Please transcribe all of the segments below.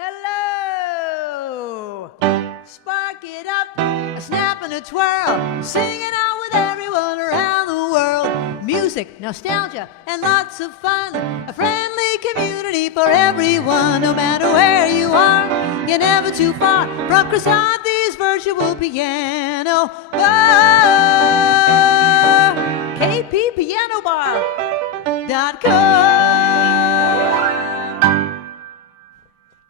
Hello! Spark it up, a snap and a twirl, singing out with everyone around the world. Music, nostalgia, and lots of fun. A friendly community for everyone, no matter where you are. You're never too far from Krisanti's virtual piano bar. KPPianobar.com.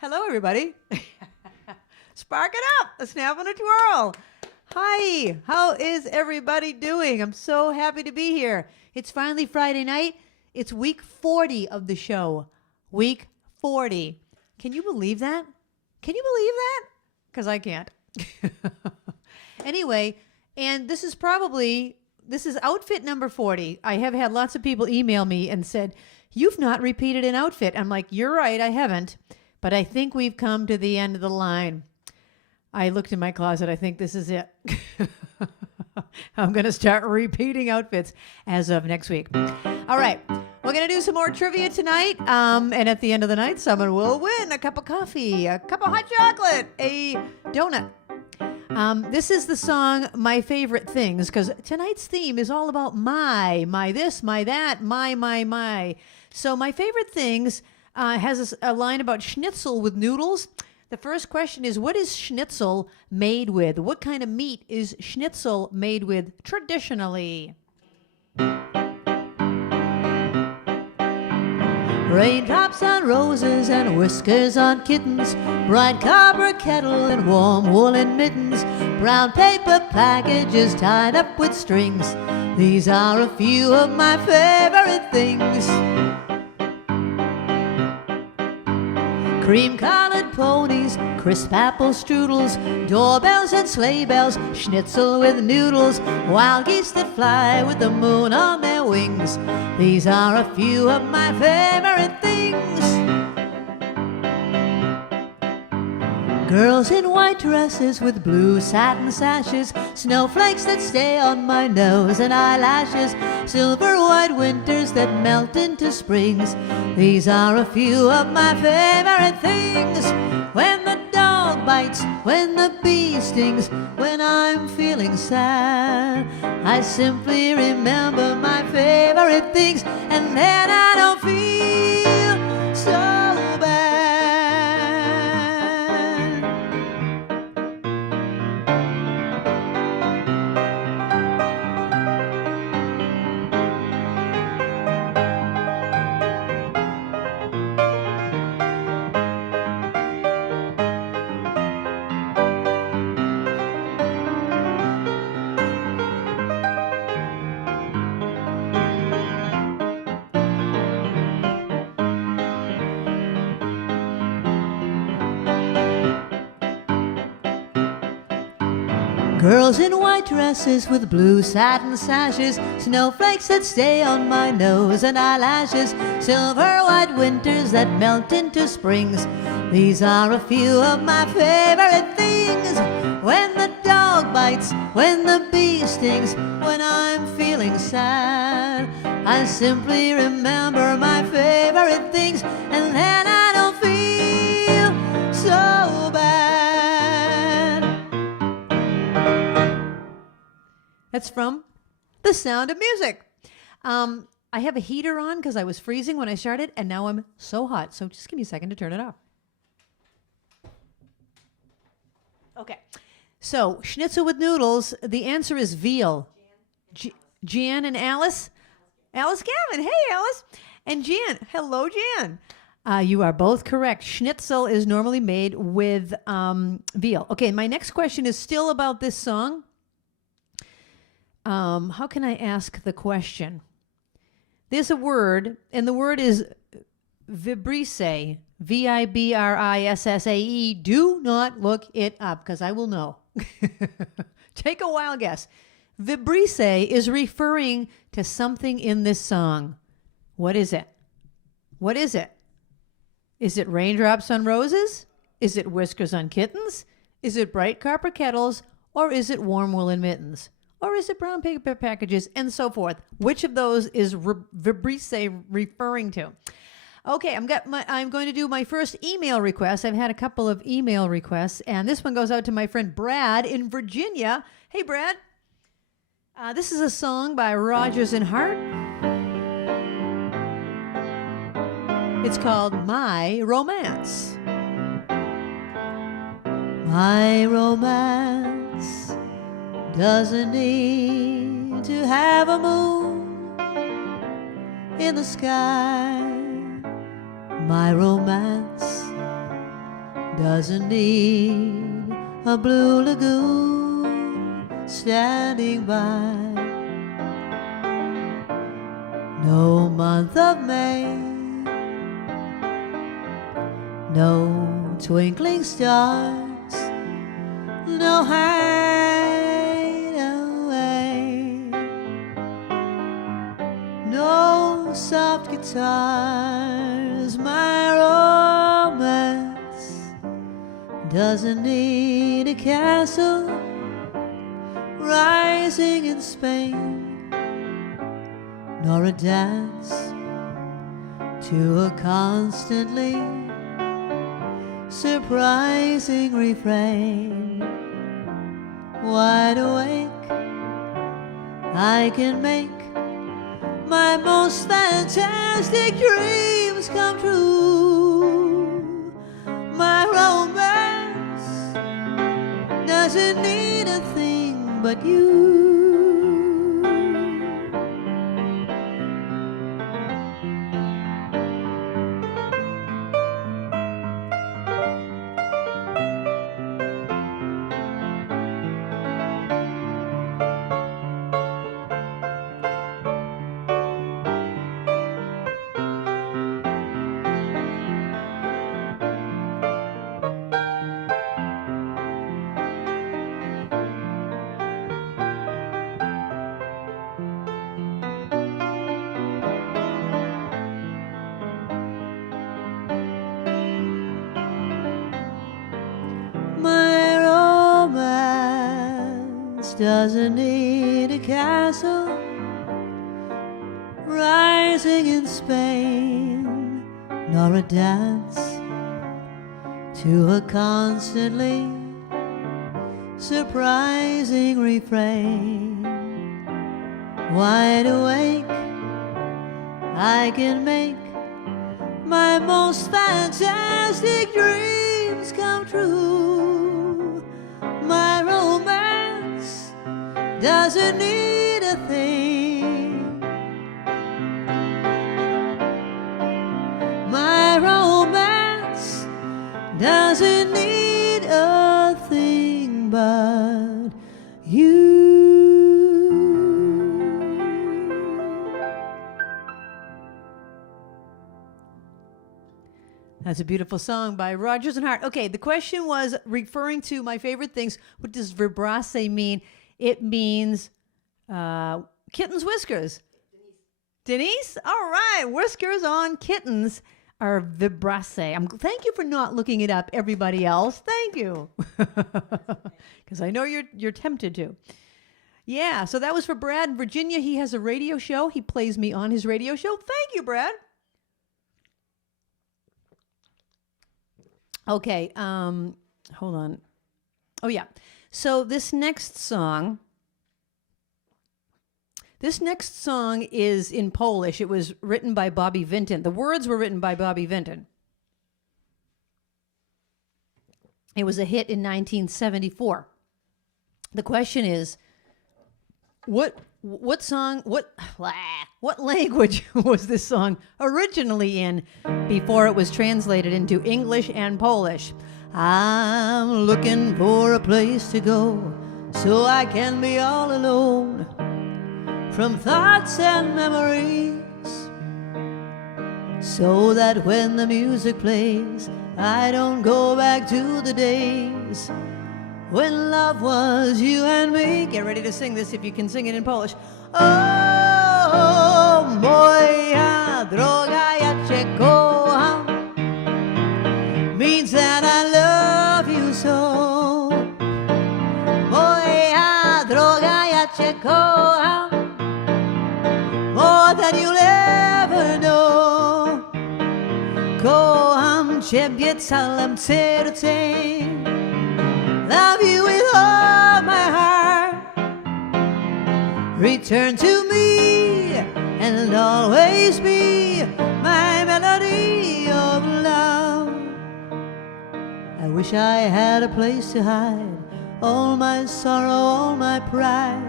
Hello, everybody. Spark it up, a snap and a twirl. Hi, how is everybody doing? I'm so happy to be here. It's finally Friday night. It's week 40 of the show. Week 40. Can you believe that? Can you believe that? Because I can't. Anyway, and this is outfit number 40. I have had lots of people email me and said, you've not repeated an outfit. I'm like, you're right, I haven't. But I think we've come to the end of the line. I looked in my closet. I think this is it. I'm going to start repeating outfits as of next week. All right. We're going to do some more trivia tonight. And at the end of the night, someone will win a cup of coffee, a cup of hot chocolate, a donut. This is the song My Favorite Things, because tonight's theme is all about my this, my that, my. So My Favorite Things has a line about schnitzel with noodles. The first question is, what is schnitzel made with? What kind of meat is schnitzel made with traditionally? Raindrops on roses and whiskers on kittens, bright copper kettle and warm woolen mittens, brown paper packages tied up with strings. These are a few of my favorite things. Cream-colored ponies, crisp apple strudels, doorbells and sleigh bells, schnitzel with noodles, wild geese that fly with the moon on their wings. These are a few of my favorite things. Girls in white dresses with blue satin sashes, snowflakes that stay on my nose and eyelashes, silver white winters that melt into springs. These are a few of my favorite things. When the dog bites, when the bee stings, when I'm feeling sad, I simply remember my favorite things, and then I don't feel so bad. Girls in white dresses with blue satin sashes, snowflakes that stay on my nose and eyelashes, silver white winters that melt into springs. These are a few of my favorite things. When the dog bites, when the bee stings, when I'm feeling sad, I simply remember my favorite things, and then I don't feel so bad. That's from The Sound of Music. I have a heater on because I was freezing when I started, and now I'm so hot. So just give me a second to turn it off. Okay. So schnitzel with noodles, the answer is veal. Jan and Alice. Alice Gavin. Hey, Alice. And Jan. Hello, Jan. You are both correct. Schnitzel is normally made with veal. Okay, my next question is still about this song. How can I ask the question? There's a word, and the word is vibrise, V-I-B-R-I-S-S-A-E. Do not look it up, because I will know. Take a wild guess. Vibrise is referring to something in this song. What is it? What is it? Is it raindrops on roses? Is it whiskers on kittens? Is it bright copper kettles? Or is it warm woolen mittens? Or is it brown paper packages, and so forth? Which of those is vibrise referring to? Okay, I'm going to do my first email request. I've had a couple of email requests, and this one goes out to my friend Brad in Virginia. Hey, Brad. This is a song by Rodgers and Hart. It's called My Romance. My romance doesn't need to have a moon in the sky. My romance doesn't need a blue lagoon standing by. No month of May, no twinkling stars, no hideaway, no soft guitars. My romance doesn't need a castle rising in Spain, nor a dance to a constantly surprising refrain. Wide awake, I can make my most fantastic dreams come true. My romance doesn't need a thing but you. Doesn't need a castle rising in Spain, nor a dance to a constantly surprising refrain. Wide awake, I can make my most fantastic dreams come true. My romance doesn't need a thing. My romance doesn't need a thing but you. That's a beautiful song by Rodgers and Hart. Okay, the question was referring to my favorite things. What does vibrace mean? It means kitten's whiskers. Denise? All right. Whiskers on kittens are vibrace. Thank you for not looking it up, everybody else. Thank you. Because I know you're tempted to. Yeah, so that was for Brad in Virginia. He has a radio show. He plays me on his radio show. Thank you, Brad. Okay, hold on. Oh, yeah. So this next song is in Polish. It was written by Bobby Vinton. The words were written by Bobby Vinton. It was a hit in 1974. The question is, what language was this song originally in before it was translated into English and Polish? I'm looking for a place to go so I can be all alone from thoughts and memories, so that when the music plays I don't go back to the days when love was you and me. Get ready to sing this if you can sing it in Polish. Oh, moja droga, ja cię kocham, means that I love you so. Moja droga, ja cię kocham, more than you'll ever know. ciebie całym sercem. Love you with all my heart. Return to me and always be my melody of love. I wish I had a place to hide all my sorrow, all my pride.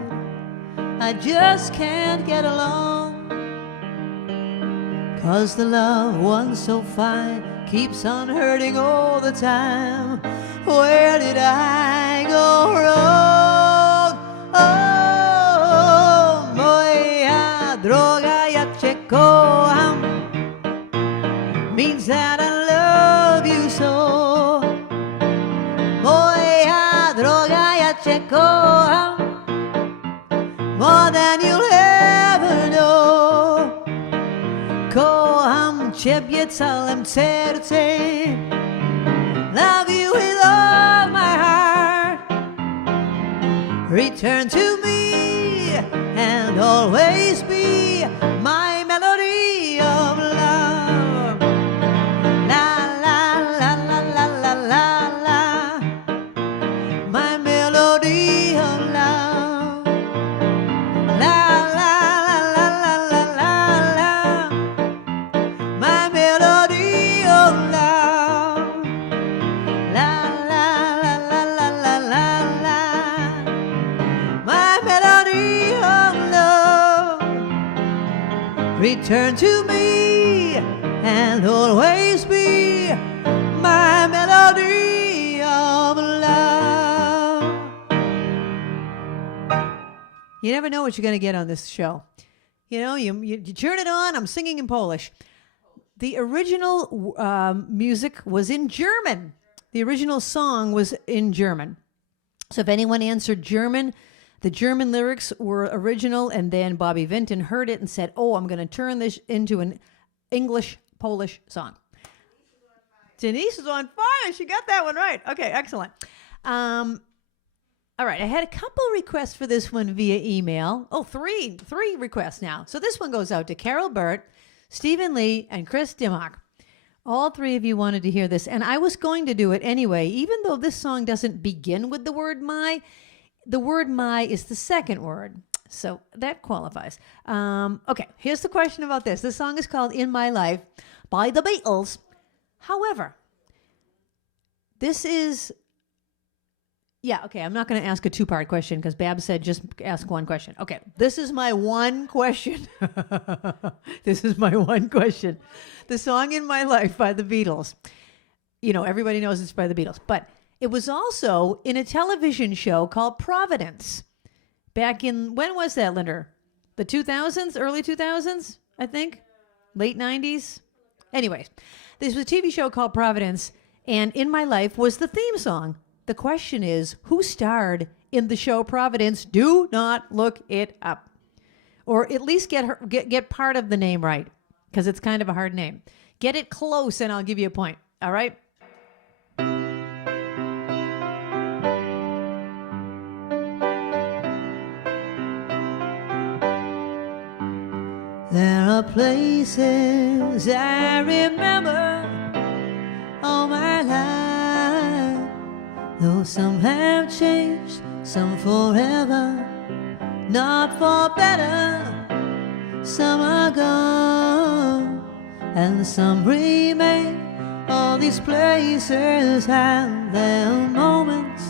I just can't get along, 'cause the love once so fine keeps on hurting all the time. Where did I go wrong? Oh, moja droga, ja cię kocham, means that I love you so. Moja droga, ja cię kocham, more than you'll ever know. Kocham ciebie całym sercem. Love you with all my heart. Return to me and always be my melody of love. La la la la la la la la, my melody of love. La la la la la la la la, my melody of love. La la la la la la la la, my melody of love. Return to me and always be my melody of love. You never know what you're going to get on this show. You know, you turn it on, I'm singing in Polish. The original music was in German. The original song was in German. So if anyone answered German, the German lyrics were original, and then Bobby Vinton heard it and said, oh, I'm going to turn this into an English-Polish song. Denise is on fire. She got that one right. Okay, excellent. All right, I had a couple requests for this one via email. Oh, three requests now. So this one goes out to Carole Burt, Stephen Lee, and Chris Dimmock. All three of you wanted to hear this, and I was going to do it anyway, even though this song doesn't begin with the word my. The word my is the second word, so that qualifies. Okay, here's the question about this. This song is called In My Life by the Beatles. However, this is... Yeah, okay, I'm not going to ask a two-part question because Bab said just ask one question. Okay, this is my one question. This is my one question. The song In My Life by the Beatles. You know, everybody knows it's by the Beatles. But it was also in a television show called Providence. Back in, when was that, Linder? The 2000s? Early 2000s, I think? Late 90s? Anyways, this was a TV show called Providence, and In My Life was the theme song. The question is, who starred in the show Providence? Do not look it up. Or at least get part of the name right, because it's kind of a hard name. Get it close, and I'll give you a point. All right? There are places I remember all my life, though some have changed, some forever, not for better. Some are gone and some remain. All these places have their moments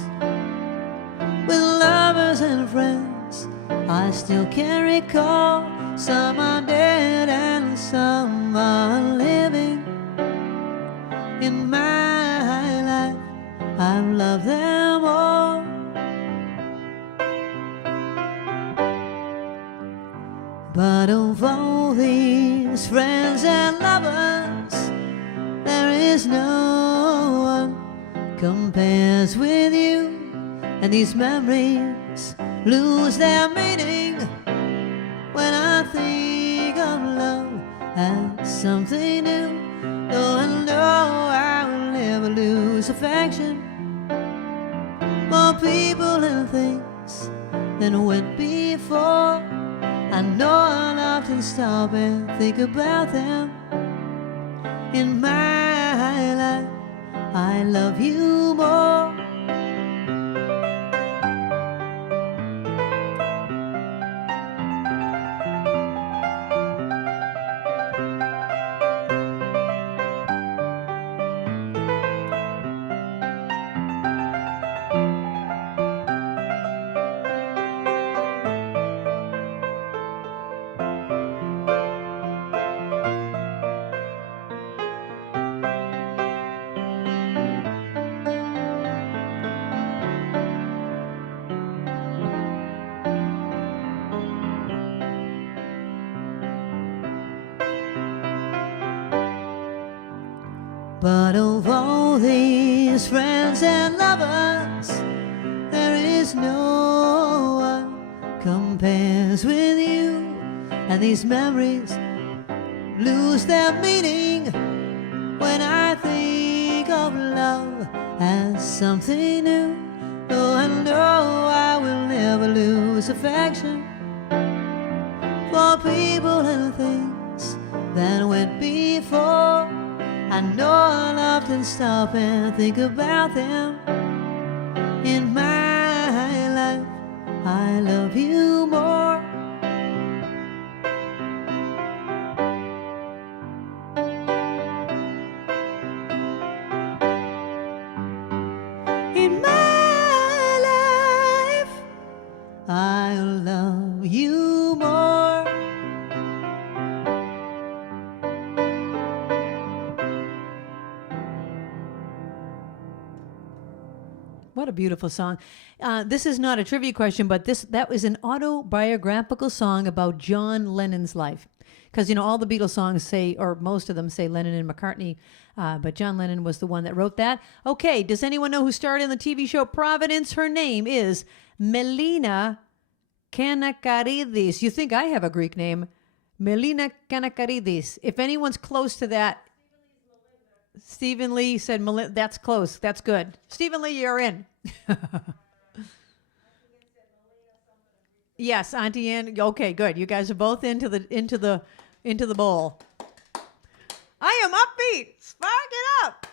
with lovers and friends. I still can recall. Some are dead and some are living. In my life, I've loved them all. But of all these friends and lovers, there is no one compares with you. And these memories lose their meaning when I think of love as something new. Though I know I will never lose affection for people and things than went before. I know I'll often stop and think about them. In my life, I love you more. But of all these friends and lovers, there is no one compares with you. And these memories lose their meaning when I think of love as something new. Though I know I will never lose affection for people and things that went before. I know I'll often stop and think about them. In my life, I love you more. In my life, I love you more. What a beautiful song. This is not a trivia question, but that was an autobiographical song about John Lennon's life. Because, all the Beatles songs say, or most of them say Lennon and McCartney, but John Lennon was the one that wrote that. Okay, does anyone know who starred in the TV show Providence? Her name is Melina Kanakaridis. You think I have a Greek name. Melina Kanakaridis. If anyone's close to that, Stephen Lee said, that's close. That's good. Stephen Lee, you're in. Yes, Auntie Ann. Okay, good. You guys are both into the bowl. I am upbeat. Spark it up.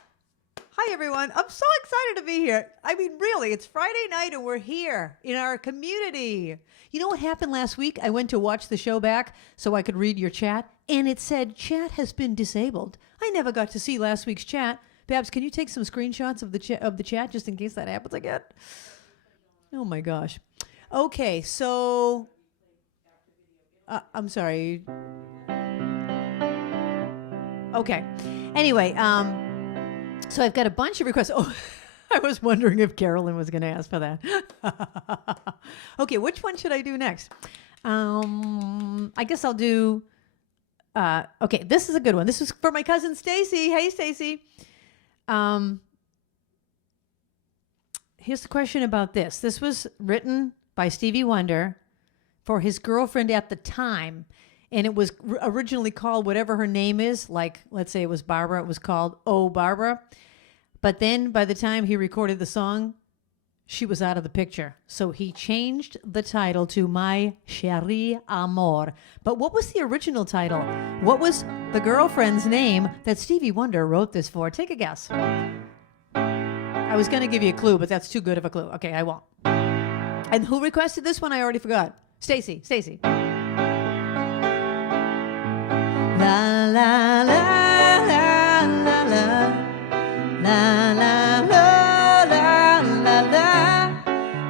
Hi, everyone. I'm so excited to be here. I mean, really, it's Friday night and we're here in our community. You know what happened last week? I went to watch the show back so I could read your chat, and it said chat has been disabled. I never got to see last week's chat. Babs, can you take some screenshots of the chat just in case that happens again? Oh my gosh. Okay, so I'm sorry. Okay. Anyway, so I've got a bunch of requests. Oh, I was wondering if Carolyn was going to ask for that. Okay, which one should I do next? I guess I'll do. Okay, this is a good one. This is for my cousin Stacy. Hey, Stacy. Here's the question about this. This was written by Stevie Wonder for his girlfriend at the time, and it was originally called whatever her name is. Like, let's say it was Barbara. It was called Oh, Barbara. But then by the time he recorded the song, she was out of the picture. So he changed the title to My Chérie Amour. But what was the original title? What was the girlfriend's name that Stevie Wonder wrote this for? Take a guess. I was going to give you a clue, but that's too good of a clue. Okay, I won't. And who requested this one? I already forgot. Stacy. La la la la la la. La la la la la la.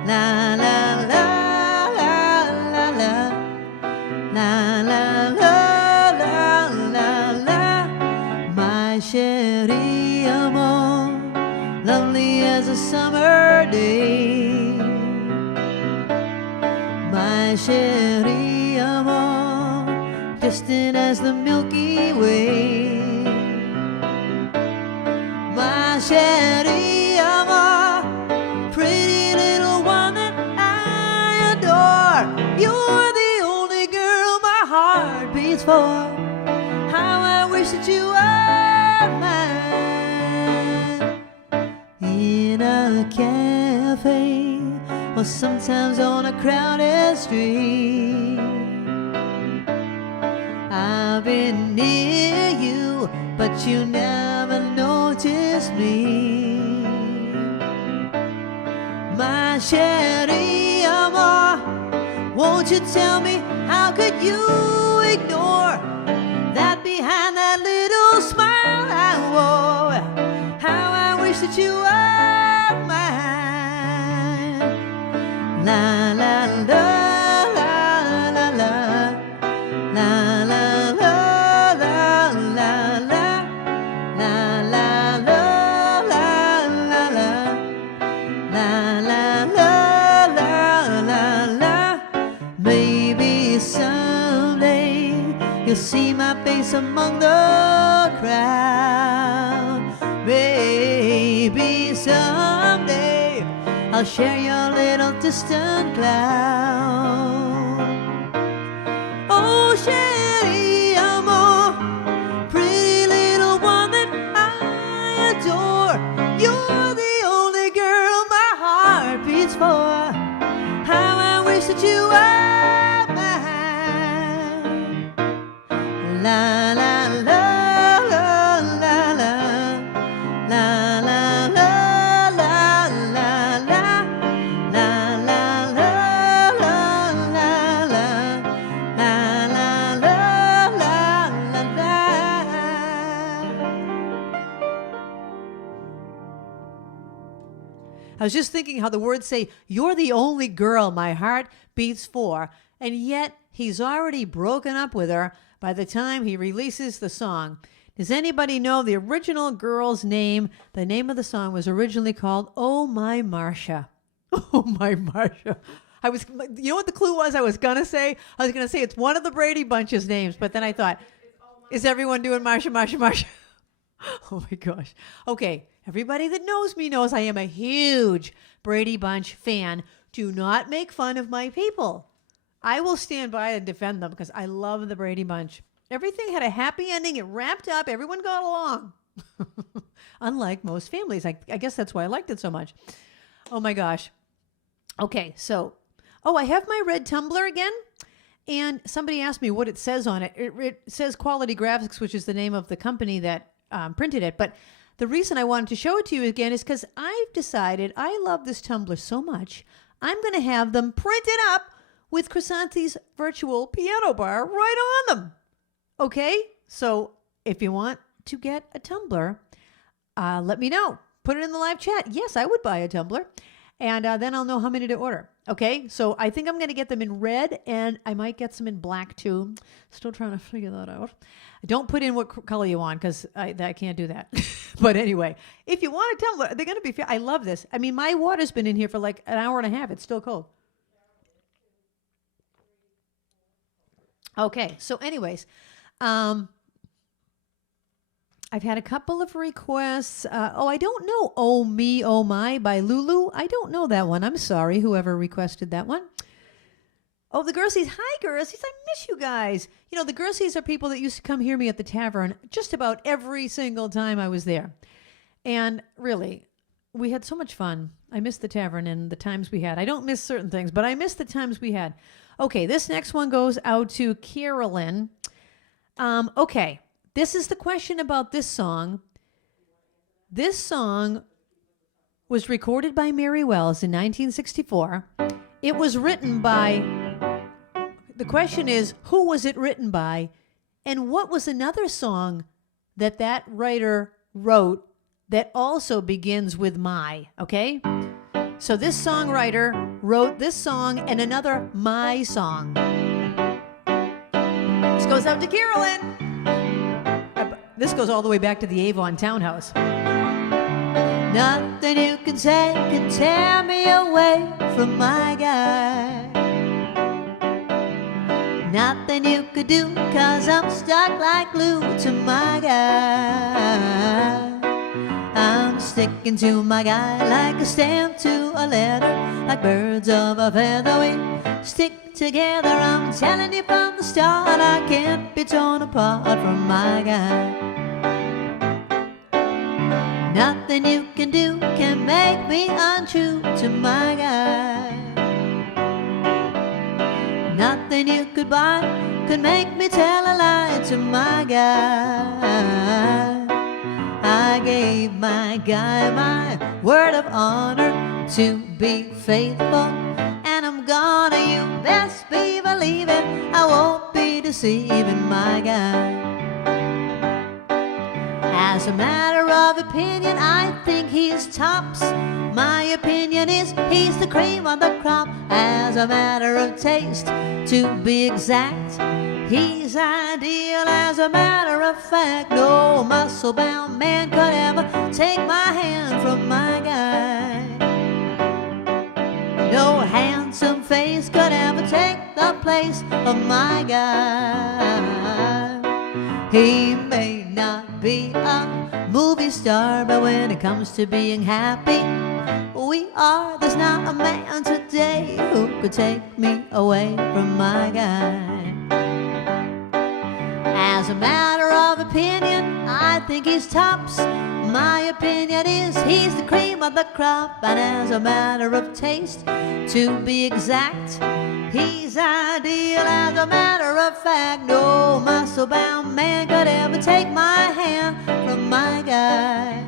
La la la la la la. La la la la la la. My chérie amour, lovely as a summer day. My chérie amour, distant as the Milky Way. My chérie amour, pretty little one that I adore. You're the only girl my heart beats for. How I wish that you were mine. In a cafe, or sometimes on a crowded street. I've been near you, but you never know to notice me. My chérie amour, won't you tell me, how could you ignore that behind that little smile I wore? How I wish that you were mine. La la la la la la la la la la la la la la la la la la la. Maybe someday you'll see my face among the crowd. Maybe someday I'll share your little distant cloud. Oh, chérie amour, pretty little one that I adore. You're the only girl my heart beats for. How I wish that you were mine. La la la la la la la la la la la la la la la la la la la. I was just thinking how the words say, you're the only girl my heart beats for, and yet he's already broken up with her by the time he releases the song. Does anybody know the original girl's name? The name of the song was originally called Oh My Marcia. Oh My Marcia. You know what the clue was I was going to say? I was going to say it's one of the Brady Bunch's names, but then I thought, is everyone doing Marcia, Marcia, Marcia? Oh my gosh. Okay, everybody that knows me knows I am a huge Brady Bunch fan. Do not make fun of my people. I will stand by and defend them because I love the Brady Bunch. Everything had a happy ending. It wrapped up. Everyone got along. Unlike most families. I guess that's why I liked it so much. Oh my gosh. Okay, so, I have my red tumbler again. And somebody asked me what it says on it. It says Quality Graphics, which is the name of the company that printed it. But the reason I wanted to show it to you again is because I've decided I love this tumbler so much, I'm going to have them printed up with Krisanthi's virtual piano bar right on them. Okay? So if you want to get a tumbler, let me know. Put it in the live chat. Yes, I would buy a tumbler. And then I'll know how many to order. Okay? So I think I'm going to get them in red, and I might get some in black too. Still trying to figure that out. Don't put in what color you want because I can't do that. But anyway, if you want a tumbler, they're going to be – I love this. I mean, my water's been in here for like an hour and a half. It's still cold. Okay. So anyways, I've had a couple of requests. I don't know Oh Me, Oh My by Lulu. I don't know that one. I'm sorry, whoever requested that one. Oh, the Gersies. Hi, Gersies. I miss you guys. You know, the Gersies are people that used to come hear me at the tavern just about every single time I was there. And really, we had so much fun. I miss the tavern and the times we had. I don't miss certain things, but I miss the times we had. Okay, this next one goes out to Carolyn. Okay, this is the question about this song. This song was recorded by Mary Wells in 1964. It was written by... The question is, who was it written by? And what was another song that writer wrote that also begins with my, okay? So this songwriter wrote this song and another my song. This goes out to Carolyn. This goes all the way back to the Avon townhouse. Nothing you can say can tear me away from my guy. Nothing you could do, 'cause I'm stuck like glue to my guy. I'm sticking to my guy like a stamp to a letter, like birds of a feather we stick together. I'm telling you from the start, I can't be torn apart from my guy. Nothing you can do can make me untrue to my guy. Nothing you could buy could make me tell a lie to my guy. I I gave my guy my word of honor to be faithful, and I'm gonna, you best be believing, I won't be deceiving my guy. As a matter of opinion, I think he's tops. My opinion is he's the cream of the crop. As a matter of taste, to be exact, he's ideal. As a matter of fact, no muscle-bound man could ever take my hand from my guy. No handsome face could ever take the place of my guy. He may not be a movie star, but when it comes to being happy, we are. There's not a man today who could take me away from my guy. As a matter of opinion, I think he's tops. My opinion is he's the cream of the crop. And as a matter of taste, to be exact, he's ideal. As a matter of fact, no muscle-bound man could ever take my hand from my guy.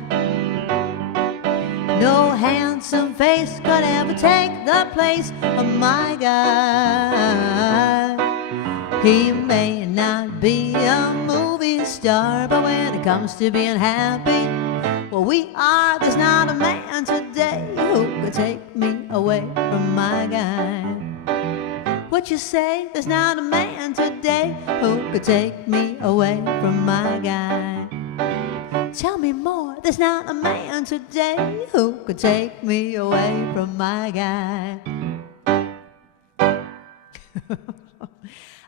No handsome face could ever take the place of my guy. He may not be a movie star, but when it comes to being happy, well, we are. There's not a man today who could take me away from my guy. What you say? There's not a man today who could take me away from my guy. Tell me more. There's not a man today who could take me away from my guy.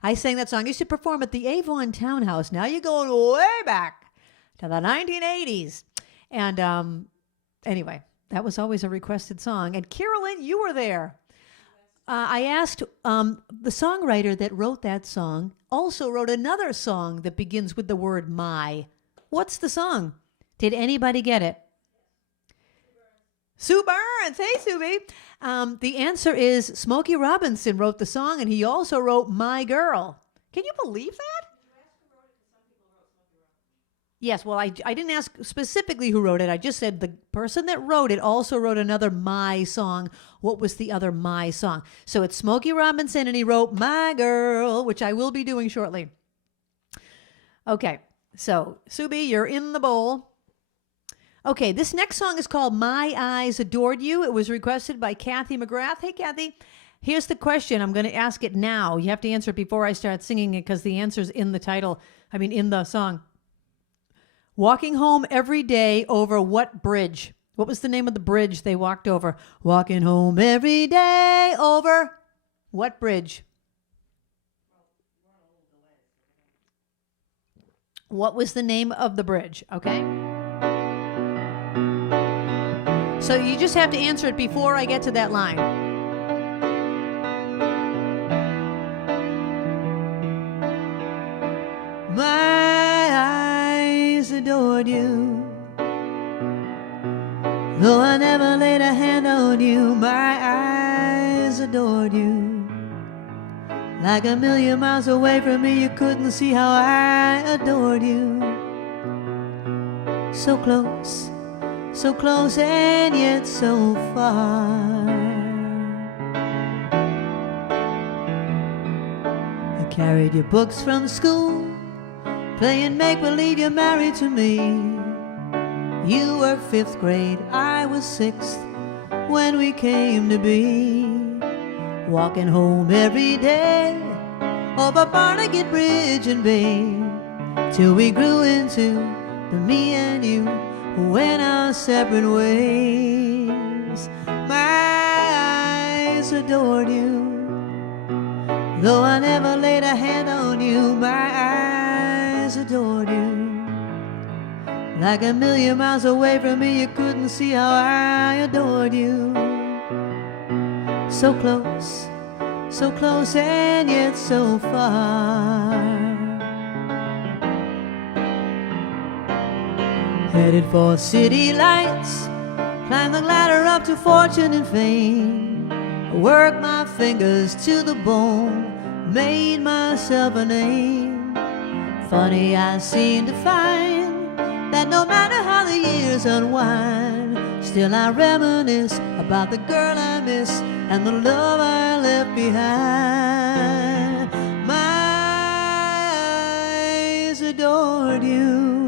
I sang that song. I used to perform at the Avon Townhouse. Now you're going way back to the 1980s. And anyway, that was always a requested song. And Carolyn, you were there. I asked the songwriter that wrote that song also wrote another song that begins with the word my. What's the song? Did anybody get it? Sue Burns. Hey, Subi. The answer is Smokey Robinson wrote the song, and he also wrote My Girl. Can you believe that? Yes, well, I didn't ask specifically who wrote it. I just said the person that wrote it also wrote another My song. What was the other My song? So it's Smokey Robinson, and he wrote My Girl, which I will be doing shortly. Okay, so Subi, you're in the bowl. Okay, this next song is called My Eyes Adored You. It was requested by Kathy McGrath. Hey, Kathy. Here's the question. I'm going to ask it now. You have to answer it before I start singing it because the answer's in the title. In the song. Walking home every day over what bridge? What was the name of the bridge they walked over? Walking home every day over what bridge? What was the name of the bridge? Okay. So you just have to answer it before I get to that line. My eyes adored you, though I never laid a hand on you. My eyes adored you. Like a million miles away from me, you couldn't see how I adored you. So close and yet so far. I carried your books from school, playing make-believe you're married to me. You were 5th grade, I was 6th when we came to be. Walking home every day over Barnegat Bridge and Bay, till we grew into the me and you who went our separate ways. My eyes adored you, though I never laid a hand on you. My eyes adored you. Like a million miles away from me, you couldn't see how I adored you. So close and yet so far. Headed for city lights, climb the ladder up to fortune and fame. I worked my fingers to the bone, made myself a name. Funny, I seem to find that no matter how the years unwind. Still I reminisce about the girl I miss and the love I left behind. My eyes adored you,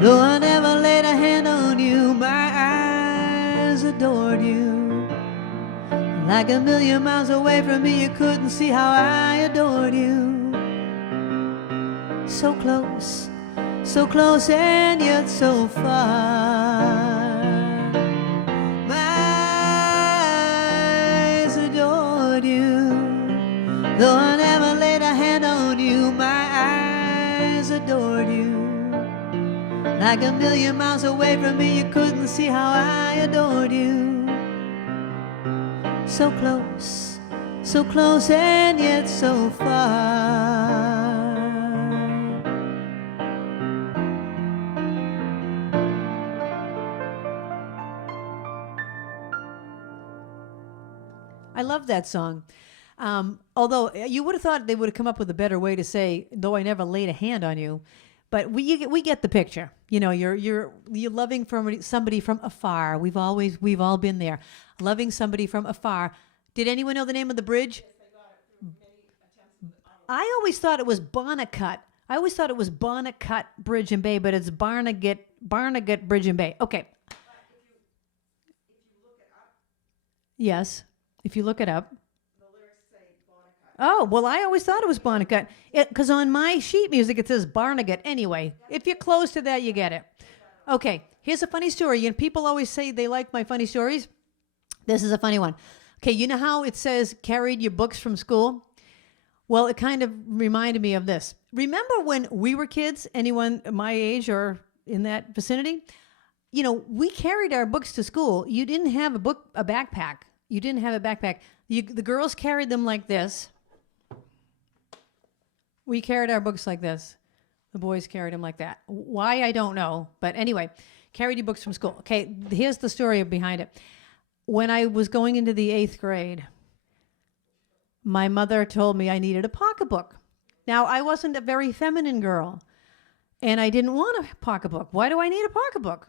though I never laid a hand on you. My eyes adored you. Like a million miles away from me, you couldn't see how I adored you. So close and yet so far. My eyes adored you, though I never laid a hand on you. My eyes adored you. Like a million miles away from me, you couldn't see how I adored you. So close and yet so far. I love that song. Although you would have thought they would have come up with a better way to say, though I never laid a hand on you. But we get the picture. You know, you're loving somebody from afar. We've all been there, loving somebody from afar. Did anyone know the name of the bridge? I always thought it was Barnegat. I always thought it was Barnegat Bridge and Bay, but it's Barnegat Bridge and Bay. Okay. Yes, if you look it up. Oh, well, I always thought it was Barnegat. Because on my sheet music, it says Barnegat. Anyway, if you're close to that, you get it. Okay, here's a funny story. And people always say they like my funny stories. This is a funny one. Okay, you know how it says carried your books from school? Well, it kind of reminded me of this. Remember when we were kids, anyone my age or in that vicinity? You know, we carried our books to school. You didn't have a backpack. You didn't have a backpack. The girls carried them like this. We carried our books like this. The boys carried them like that. Why, I don't know. But anyway, carried your books from school. Okay, here's the story behind it. When I was going into the 8th grade, my mother told me I needed a pocketbook. Now, I wasn't a very feminine girl, and I didn't want a pocketbook. Why do I need a pocketbook?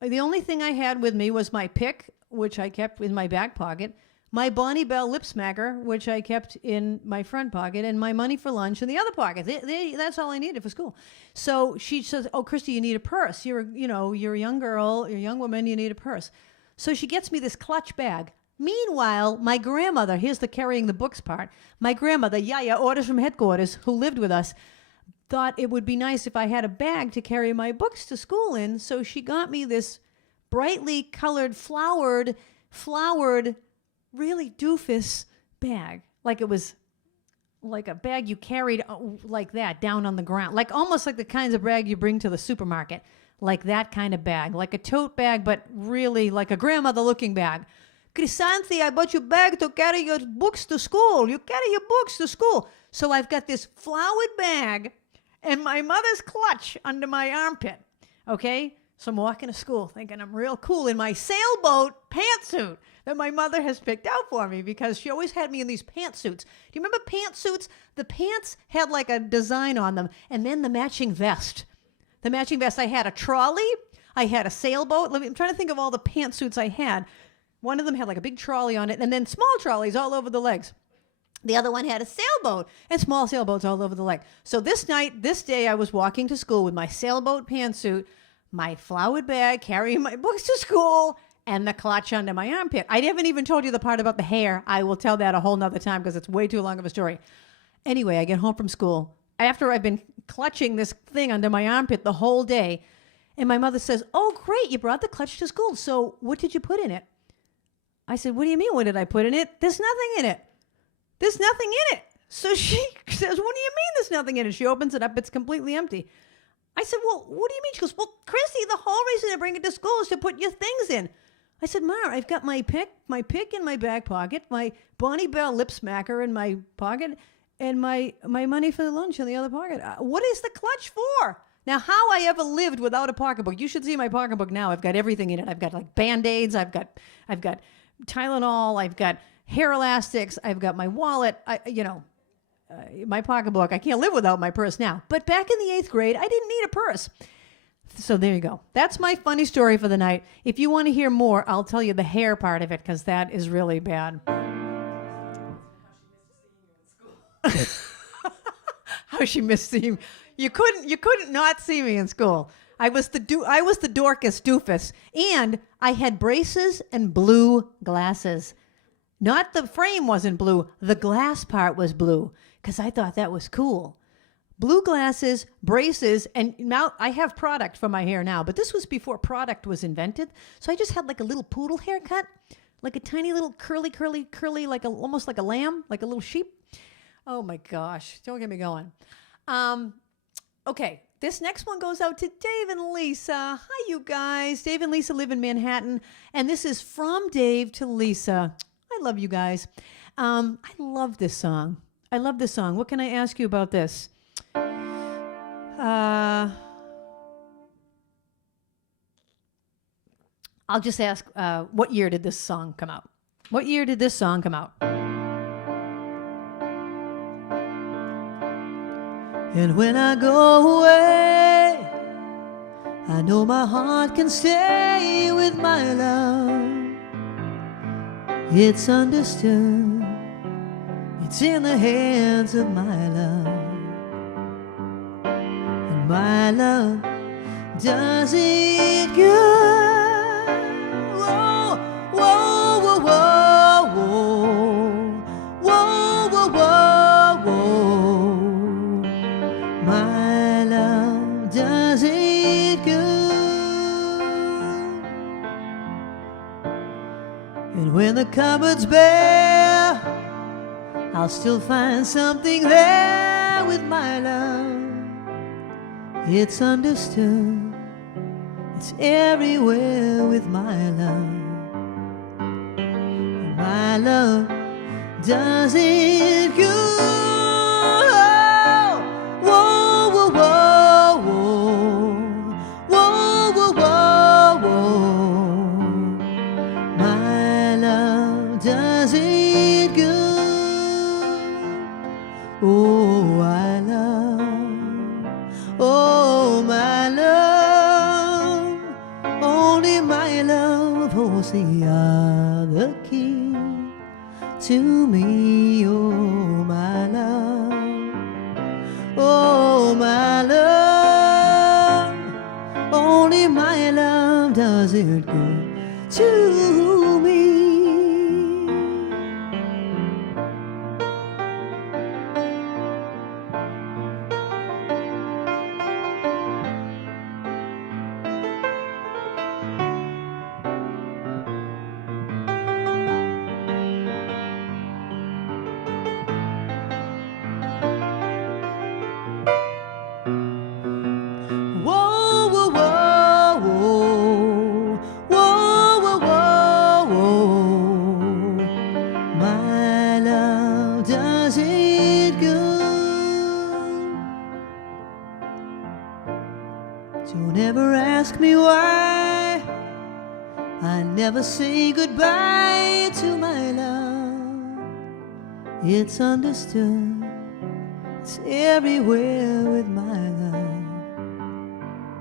The only thing I had with me was my pick, which I kept in my back pocket, my Bonnie Bell lip smacker, which I kept in my front pocket, and my money for lunch in the other pocket. That's all I needed for school. So she says, "Oh, Christy, you need a purse. You're a young girl, you're a young woman, you need a purse." So she gets me this clutch bag. Meanwhile, my grandmother, here's the carrying the books part, my grandmother, Yaya, orders from headquarters, who lived with us, thought it would be nice if I had a bag to carry my books to school in, so she got me this brightly colored, flowered, really doofus bag. Like it was like a bag you carried like that down on the ground, like almost like the kinds of bag you bring to the supermarket, like that kind of bag, like a tote bag, but really like a grandmother-looking bag. Krisanthi, I bought you a bag to carry your books to school. You carry your books to school. So I've got this flowered bag and my mother's clutch under my armpit, okay? So I'm walking to school thinking I'm real cool in my sailboat pantsuit that my mother has picked out for me because she always had me in these pantsuits. Do you remember pantsuits? The pants had like a design on them, and then the matching vest. The matching vest, I had a trolley, I had a sailboat. I'm trying to think of all the pantsuits I had. One of them had like a big trolley on it, and then small trolleys all over the legs. The other one had a sailboat and small sailboats all over the leg. So this day, I was walking to school with my sailboat pantsuit, my flowered bag, carrying my books to school, and the clutch under my armpit. I haven't even told you the part about the hair. I will tell that a whole nother time because it's way too long of a story. Anyway, I get home from school after I've been clutching this thing under my armpit the whole day, and my mother says, "Oh, great, you brought the clutch to school. So what did you put in it?" I said, "What do you mean, what did I put in it? There's nothing in it. There's nothing in it." So she says, "What do you mean there's nothing in it?" She opens it up. It's completely empty. I said, "Well, what do you mean?" She goes, "Well, Chrissy, the whole reason I bring it to school is to put your things in." I said, "Ma, I've got my pick in my back pocket, my Bonnie Bell lip smacker in my pocket, and my money for lunch in the other pocket. What is the clutch for?" Now, how I ever lived without a pocketbook. You should see my pocketbook now. I've got everything in it. I've got like Band-Aids. I've got Tylenol. I've got hair elastics. I've got my wallet. My pocketbook. I can't live without my purse now. But back in the 8th grade, I didn't need a purse. So there you go. That's my funny story for the night. If you want to hear more, I'll tell you the hair part of it because that is really bad. How she missed seeing you couldn't not see me in school. I was the Dorcas doofus, and I had braces and blue glasses. Not the frame wasn't blue, the glass part was blue because I thought that was cool. Blue glasses, braces, and now I have product for my hair now, but this was before product was invented. So I just had like a little poodle haircut, like a tiny little curly, like almost like a lamb, like a little sheep. Oh my gosh, don't get me going. Okay, this next one goes out to Dave and Lisa. Hi, you guys. Dave and Lisa live in Manhattan, and this is from Dave to Lisa. I love you guys. I love this song. What can I ask you about this? I'll just ask, what year did this song come out? And when I go away, I know my heart can stay with my love. It's understood. It's in the hands of my love. And my love does it good. Whoa, whoa, whoa, whoa, whoa, whoa, whoa, whoa. My love does it good. And when the cupboard's bare, I'll still find something there with my love. It's understood. It's everywhere with my love. My love does it good. Whoa, whoa, whoa, whoa, whoa, whoa, whoa, whoa. My love does it good. Oh, I love, oh, my love, only my love holds the other key to me. Oh, my love, oh, my love, only my love does it good to me. Never say goodbye to my love. It's understood. It's everywhere with my love.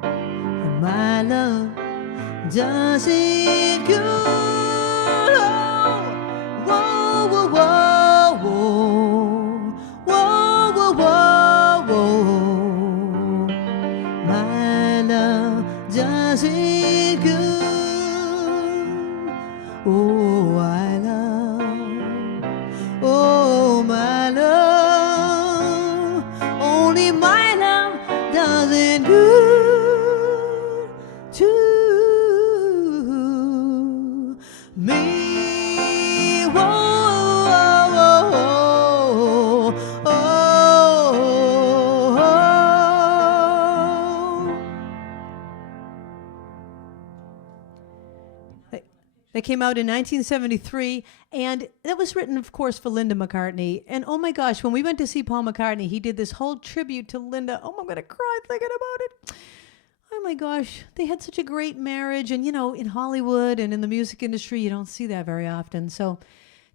And my love does it good. Whoa, whoa, whoa, whoa, whoa, whoa, whoa, whoa. My love does it good. Oh, I love, oh, my love, only my love does it good to me. Whoa, whoa, whoa, oh, oh, oh. They came out in 1973, and that was written, of course, for Linda McCartney. And oh my gosh, when we went to see Paul McCartney, he did this whole tribute to Linda. Oh, I'm going to cry thinking about it. Oh my gosh, they had such a great marriage. And, you know, in Hollywood and in the music industry, you don't see that very often. So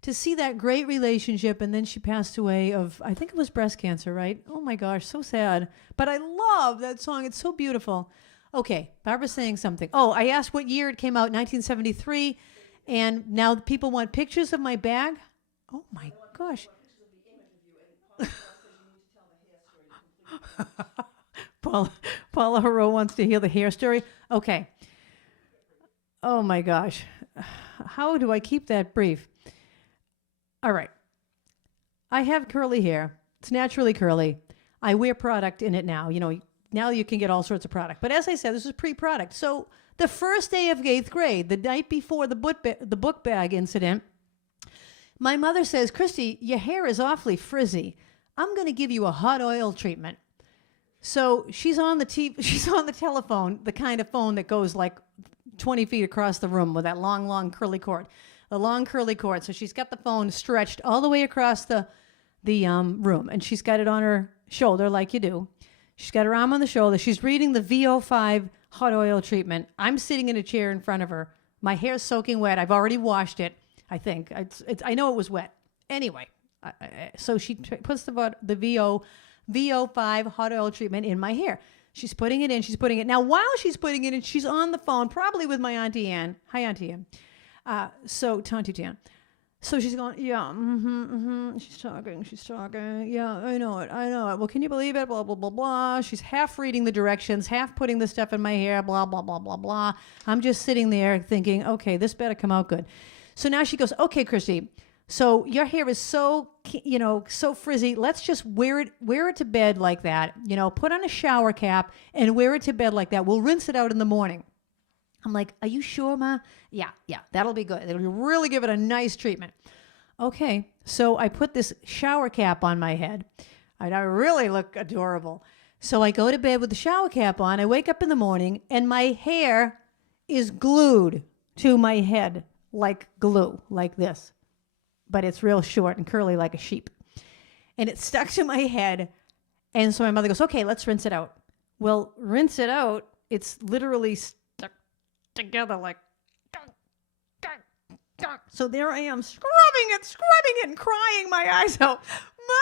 to see that great relationship, and then she passed away of, I think it was breast cancer, right? Oh my gosh, so sad. But I love that song. It's so beautiful. Okay, Barbara's saying something. Oh, I asked what year it came out, 1973, and now people want pictures of my bag. Oh my gosh. Paula Hero wants to hear the hair story. Okay. Oh my gosh. How do I keep that brief? All right. I have curly hair. It's naturally curly. I wear product in it now. You know, now you can get all sorts of product. But as I said, this is pre-product. So the first day of 8th grade, the night before the book bag incident, my mother says, Christy, your hair is awfully frizzy. I'm going to give you a hot oil treatment. So she's on the telephone, the kind of phone that goes like 20 feet across the room with that long curly cord. The long curly cord. So she's got the phone stretched all the way across the room, and she's got it on her shoulder like you do. She's got her arm on the shoulder. She's reading the VO5 hot oil treatment. I'm sitting in a chair in front of her. My hair's soaking wet. I've already washed it, I think. I know it was wet. Anyway, so she puts the VO5 hot oil treatment in my hair. She's putting it in. Now, while she's putting it in, she's on the phone, probably with my Auntie Ann. Hi, Auntie Ann. Auntie Ann. So she's going, yeah, She's talking. Yeah, I know it. Well, can you believe it? Blah, blah, blah, blah. She's half reading the directions, half putting the stuff in my hair, blah, blah, blah, blah, blah. I'm just sitting there thinking, okay, this better come out good. So now she goes, okay, Christy, so your hair is so frizzy. Let's just wear it to bed like that. You know, put on a shower cap and wear it to bed like that. We'll rinse it out in the morning. I'm like, are you sure, Ma? Yeah, that'll be good. It'll really give it a nice treatment. Okay, so I put this shower cap on my head, and I really look adorable. So I go to bed with the shower cap on. I wake up in the morning, and my hair is glued to my head like glue, like this. But it's real short and curly like a sheep. And it's stuck to my head. And so my mother goes, okay, let's rinse it out. Well, rinse it out, it's literally stuck together like, so there I am scrubbing it and crying my eyes out. Ma,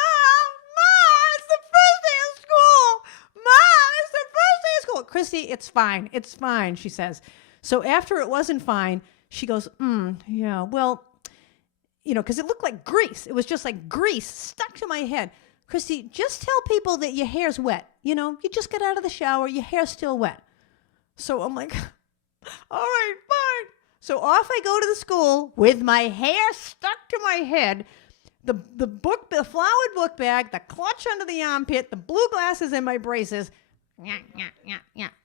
it's the first day of school. Ma, it's the first day of school. Christy, it's fine, she says. So after it wasn't fine, she goes, yeah, well, you know, because it looked like grease. It was just like grease stuck to my head. Christy, just tell people that your hair's wet. You know, you just get out of the shower, your hair's still wet. So I'm like, all right, fine. So off I go to the school with my hair stuck to my head, the flowered book bag, the clutch under the armpit, the blue glasses and my braces,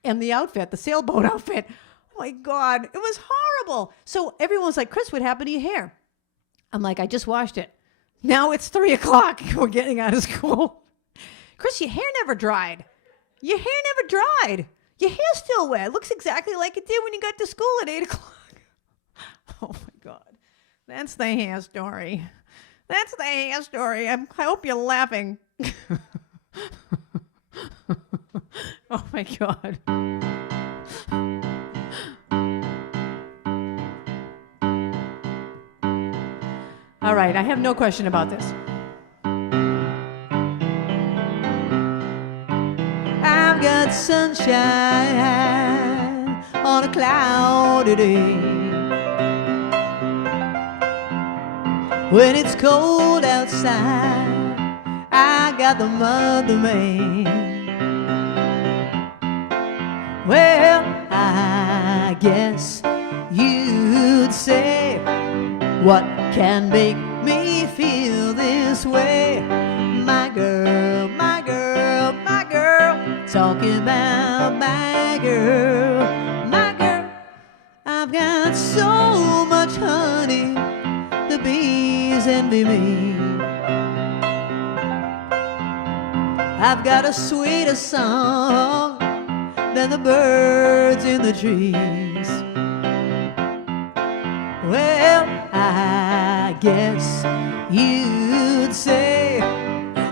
and the outfit, the sailboat outfit. Oh my God, it was horrible. So everyone's like, Chris, what happened to your hair? I'm like, I just washed it. Now it's 3:00. We're getting out of school. Chris, your hair never dried. Your hair's still wet. It looks exactly like it did when you got to school at 8:00. Oh my God. That's the hair story. I hope you're laughing. Oh my God. All right, I have no question about this. I've got sunshine on a cloudy day. When it's cold outside, I got the Mother May. Well, I guess you'd say, what can make me feel this way? My girl, my girl, my girl, talking about my girl, my girl. I've got so much honey, the bees envy me. I've got a sweeter song than the birds in the trees. Well, I guess you'd say,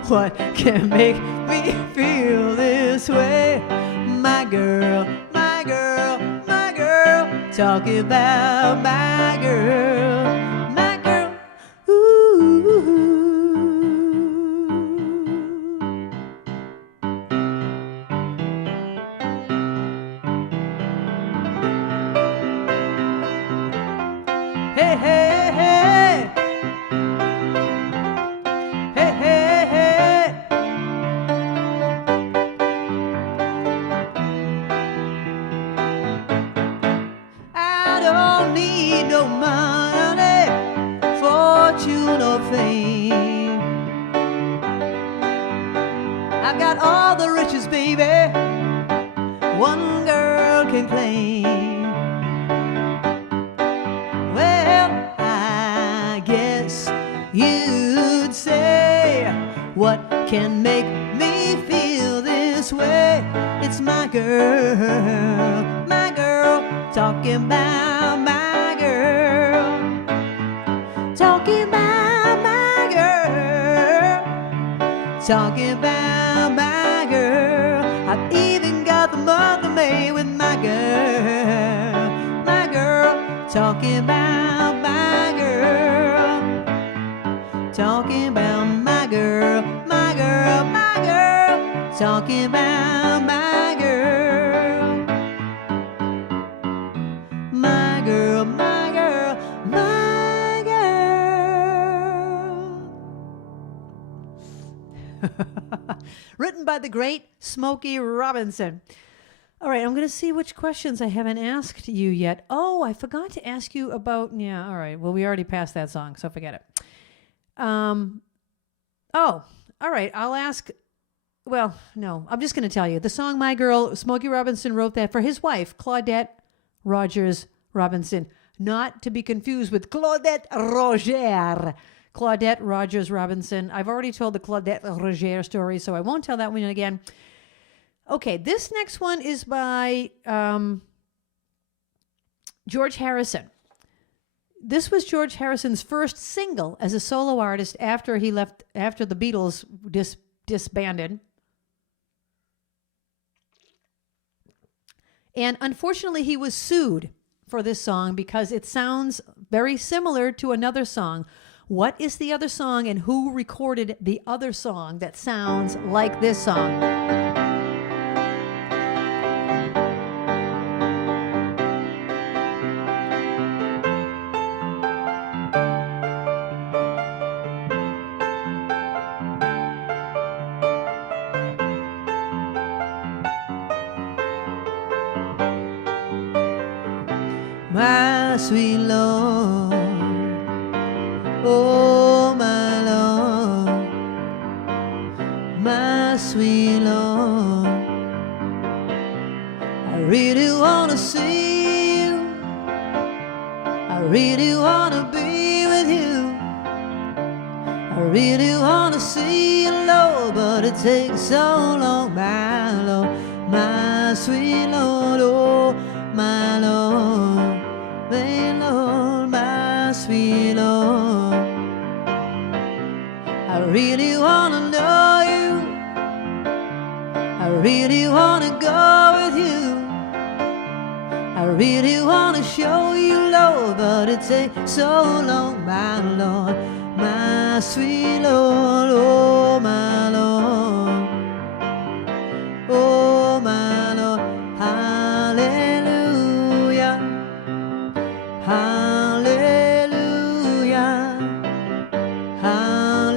what can make me feel this way? My girl, my girl, my girl, talking about my girl, my girl. Ooh. Hey, hey, hey. Hey, hey, hey. I don't need no money, fortune or fame. I've got all the riches, baby, one girl can claim. Well, I guess you'd say, what can make me feel this way? It's my girl, talking about my girl, talking about my girl, talking about my girl. I've even got the month of May with my girl, talking about my girl, talking about my girl, my girl, my girl, talking about my girl, my girl, my girl, my girl. Written by the great Smokey Robinson. All right, I'm going to see which questions I haven't asked you yet. Oh, I forgot to ask you about, yeah, all right. Well, we already passed that song, so forget it. Oh, all right, I'll ask, well, no, I'm just going to tell you. The song My Girl, Smokey Robinson wrote that for his wife, Claudette Rogers Robinson. Not to be confused with Claudette Roger. Claudette Rogers Robinson. I've already told the Claudette Roger story, so I won't tell that one again. Okay, this next one is by George Harrison. This was George Harrison's first single as a solo artist after he left, after the Beatles disbanded. And unfortunately, he was sued for this song because it sounds very similar to another song. What is the other song, and who recorded the other song that sounds like this song? My sweet Lord, oh my Lord, my sweet Lord, I really want to see you, I really want to be with you, I really want to see you, Lord, but it takes so long, my Lord, my sweet Lord, oh my Lord. My Lord, my sweet Lord, I really want to know you, I really want to go with you, I really want to show you, Lord, but it takes so long, my Lord, my sweet Lord, oh my Lord, oh my Lord, hallelujah. Hallelujah, hallelujah.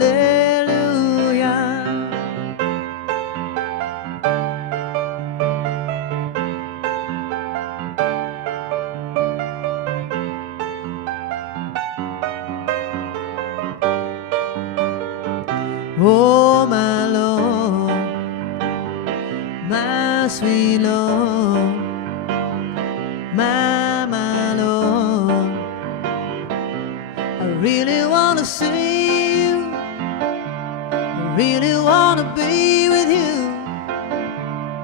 Oh, my Lord, my sweet Lord, my Lord, I really want to see you, I really want to be with you,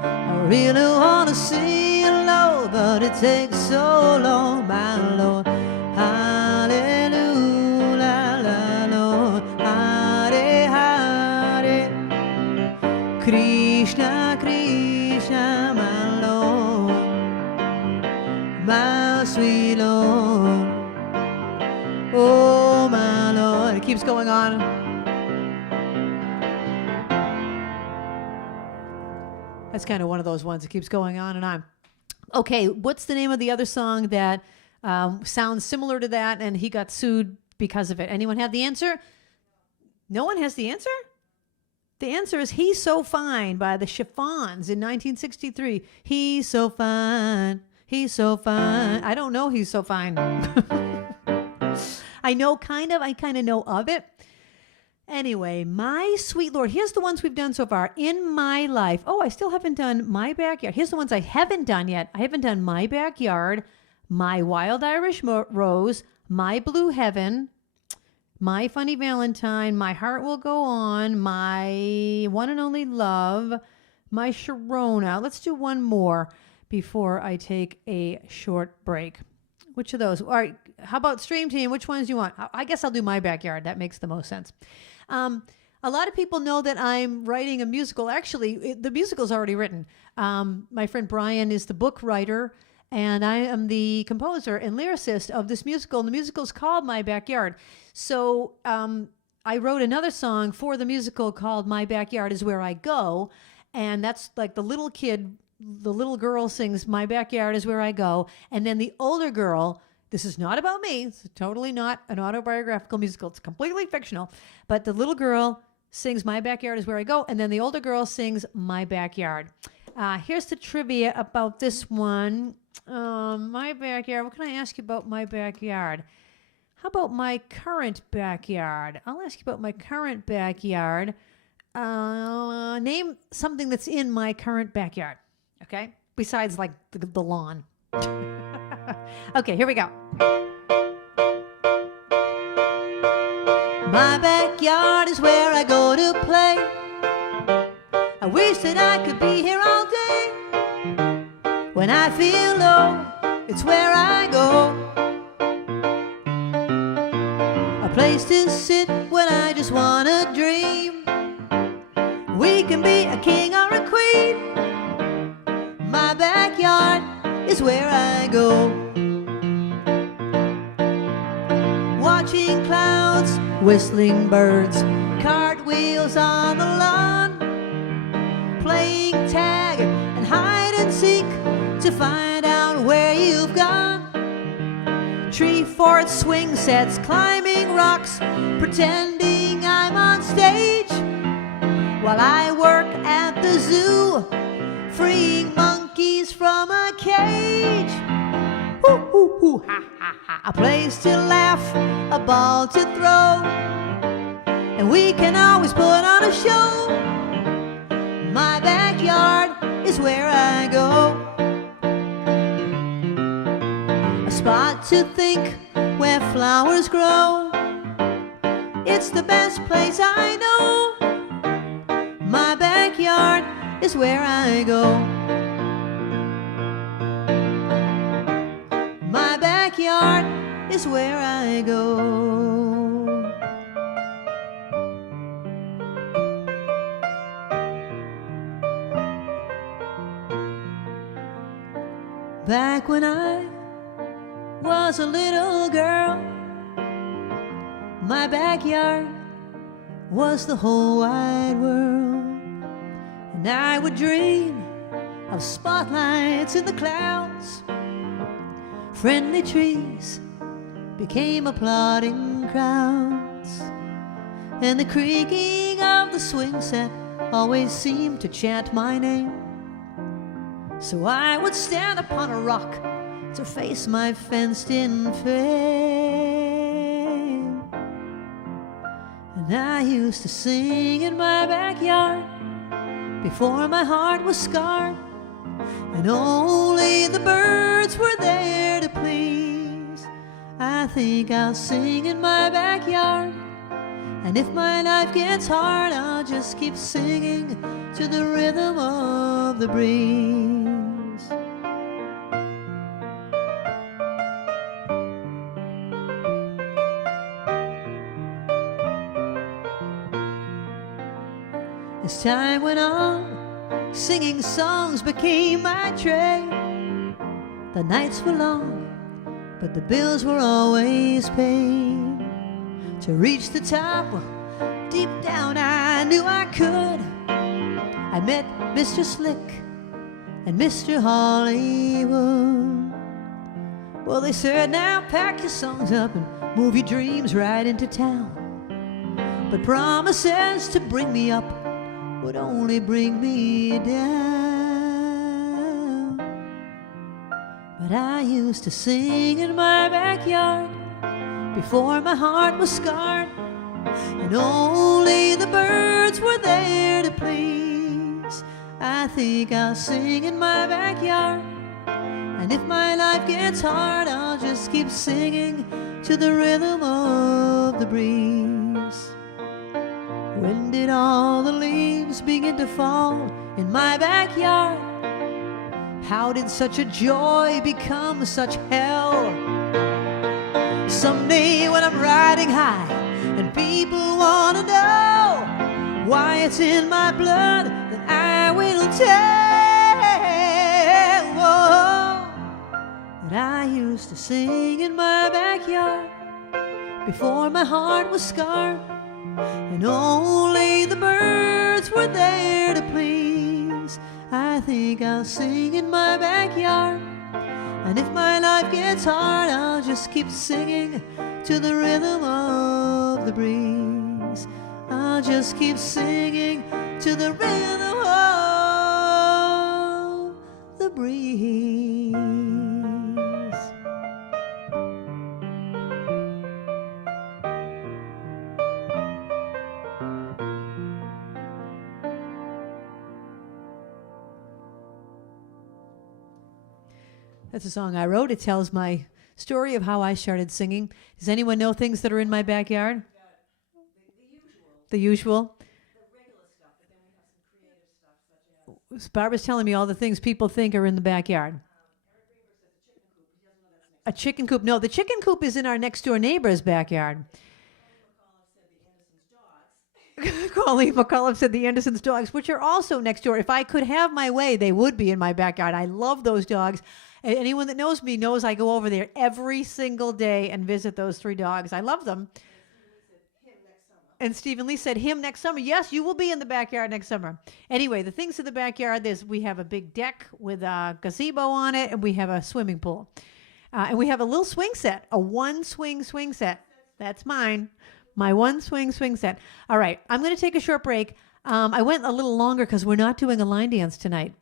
I really want to see you, Lord, but it takes so long, my Lord. Hallelujah, Lord, Hare Hare, Krishna Krishna, my Lord, my sweet Lord, oh my Lord. It keeps going on. That's kind of one of those ones that keeps going on and on. Okay, what's the name of the other song that sounds similar to that, and he got sued because of it. Anyone have the answer? No one has the answer? The answer is He's So Fine by the Chiffons in 1963. He's so fine. He's so fine. I don't know He's So Fine. I kind of know of it. Anyway, My Sweet Lord. Here's the ones we've done so far. In My Life. Oh, I still haven't done My Backyard. Here's the ones I haven't done yet. I haven't done My Backyard, My Wild Irish Rose, My Blue Heaven, My Funny Valentine, My Heart Will Go On, My One and Only Love, My Sharona. Let's do one more before I take a short break. Which of those? All right, how about Stream Team? Which ones do you want? I guess I'll do My Backyard. That makes the most sense. A lot of people know that I'm writing a musical. Actually, the musical's already written. My friend Brian is the book writer, and I am the composer and lyricist of this musical. And the musical's called My Backyard. So I wrote another song for the musical called My Backyard Is Where I Go. And that's like the little girl sings My Backyard Is Where I Go. And then the older girl, this is not about me. It's totally not an autobiographical musical. It's completely fictional. But the little girl sings My Backyard Is Where I Go. And then the older girl sings My Backyard. Here's the trivia about this one. My backyard. What can I ask you about my backyard? How about my current backyard? I'll ask you about my current backyard. Name something that's in my current backyard. Okay? Besides, like, the lawn. Okay, here we go. My backyard is where I go to play. I wish that I could be here all day. When I feel low, it's where I go. A place to sit when I just want to dream. We can be a king or a queen. My backyard is where I go. Watching clouds, whistling birds, cartwheels on the lawn, playing tag and hide and seek to find out where you've gone. Tree fort swing sets, climbing rocks, pretending I'm on stage, while I work at the zoo, freeing monkeys from a cage. Hoo, hoo, hoo, ha, ha, ha. A place to laugh, a ball to throw, and we can always put on a show. My backyard is where I go. A spot to think where flowers grow. It's the best place I know. My backyard is where I go. My backyard is where I go. Back when I was a little girl, my backyard was the whole wide world. And I would dream of spotlights in the clouds. Friendly trees became applauding crowds. And the creaking of the swing set always seemed to chant my name. So I would stand upon a rock to face my fenced-in fame. And I used to sing in my backyard before my heart was scarred, and only the birds were there to please. I think I'll sing in my backyard, and if my life gets hard, I'll just keep singing to the rhythm of the breeze. As time went on, singing songs became my trade. The nights were long, but the bills were always paid. To reach the top, deep down I knew I could. I met Mr. Slick and Mr. Hollywood. Well, they said, now pack your songs up and move your dreams right into town. But promises to bring me up would only bring me down. But I used to sing in my backyard before my heart was scarred, and only the birds were there to please. I think I'll sing in my backyard, and if my life gets hard, I'll just keep singing to the rhythm of the breeze. When did all the leaves begin to fall in my backyard? How did such a joy become such hell? Someday when I'm riding high and people want to know why it's in my blood, then I will tell that I used to sing in my backyard before my heart was scarred, and only the birds were there to please. I think I'll sing in my backyard, and if my life gets hard, I'll just keep singing to the rhythm of the breeze. I'll just keep singing to the rhythm of the breeze. That's a song I wrote. It tells my story of how I started singing. Does anyone know things that are in my backyard? The usual. The regular stuff, but then we have some creative stuff, such as... Barbara's telling me all the things people think are in the backyard. A chicken coop. No, the chicken coop is in our next door neighbor's backyard. Colleen McCullough said the Anderson's dogs, which are also next door. If I could have my way, they would be in my backyard. I love those dogs. Anyone that knows me knows I go over there every single day and visit those 3 dogs. I love them. And Stephen Lee said him next summer. Yes, you will be in the backyard next summer. Anyway, the things in the backyard, we have a big deck with a gazebo on it, and we have a swimming pool. And we have a little swing set, a 1-swing swing set. That's mine. My 1-swing swing set. All right, I'm going to take a short break. I went a little longer because we're not doing a line dance tonight.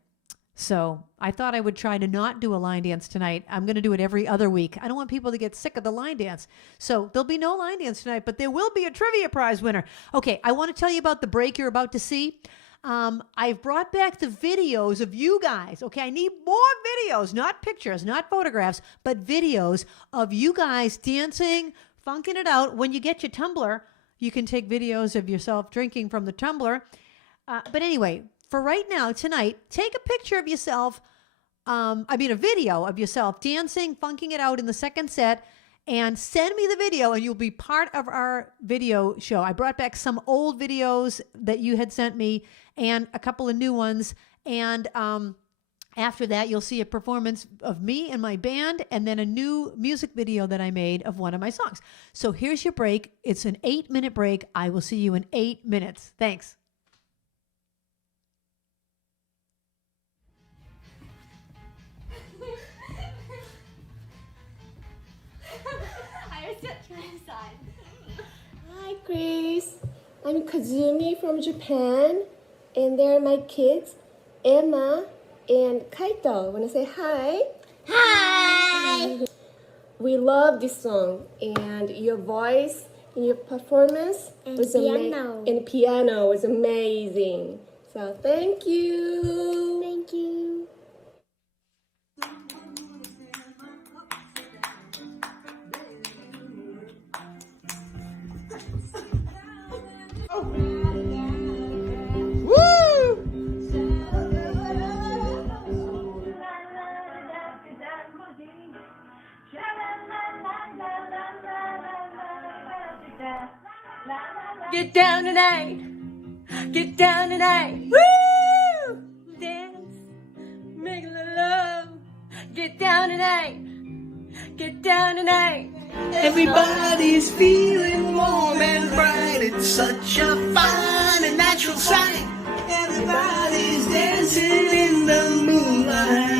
So I thought I would try to not do a line dance tonight. I'm going to do it every other week. I don't want people to get sick of the line dance. So there'll be no line dance tonight, but there will be a trivia prize winner. Okay, I want to tell you about the break you're about to see. I've brought back the videos of you guys. Okay, I need more videos, not pictures, not photographs, but videos of you guys dancing, funking it out. When you get your tumbler, you can take videos of yourself drinking from the tumbler. But anyway, for right now, tonight, take a picture of yourself, a video of yourself dancing, funking it out in the second set, and send me the video, and you'll be part of our video show. I brought back some old videos that you had sent me and a couple of new ones, and after that, you'll see a performance of me and my band, and then a new music video that I made of one of my songs. So here's your break. It's an 8-minute break. I will see you in 8 minutes. Thanks. Hi, Chris. I'm Kazumi from Japan, and they're my kids, Emma and Kaito. Want to say hi? Hi! We love this song, and your voice and your performance And was piano. And piano was amazing. So thank you. Thank you. Get down tonight. Get down tonight. Woo! Dance. Make a little love. Get down tonight. Get down tonight. Everybody's feeling warm and bright. It's such a fine and natural sight. Everybody's dancing in the moonlight.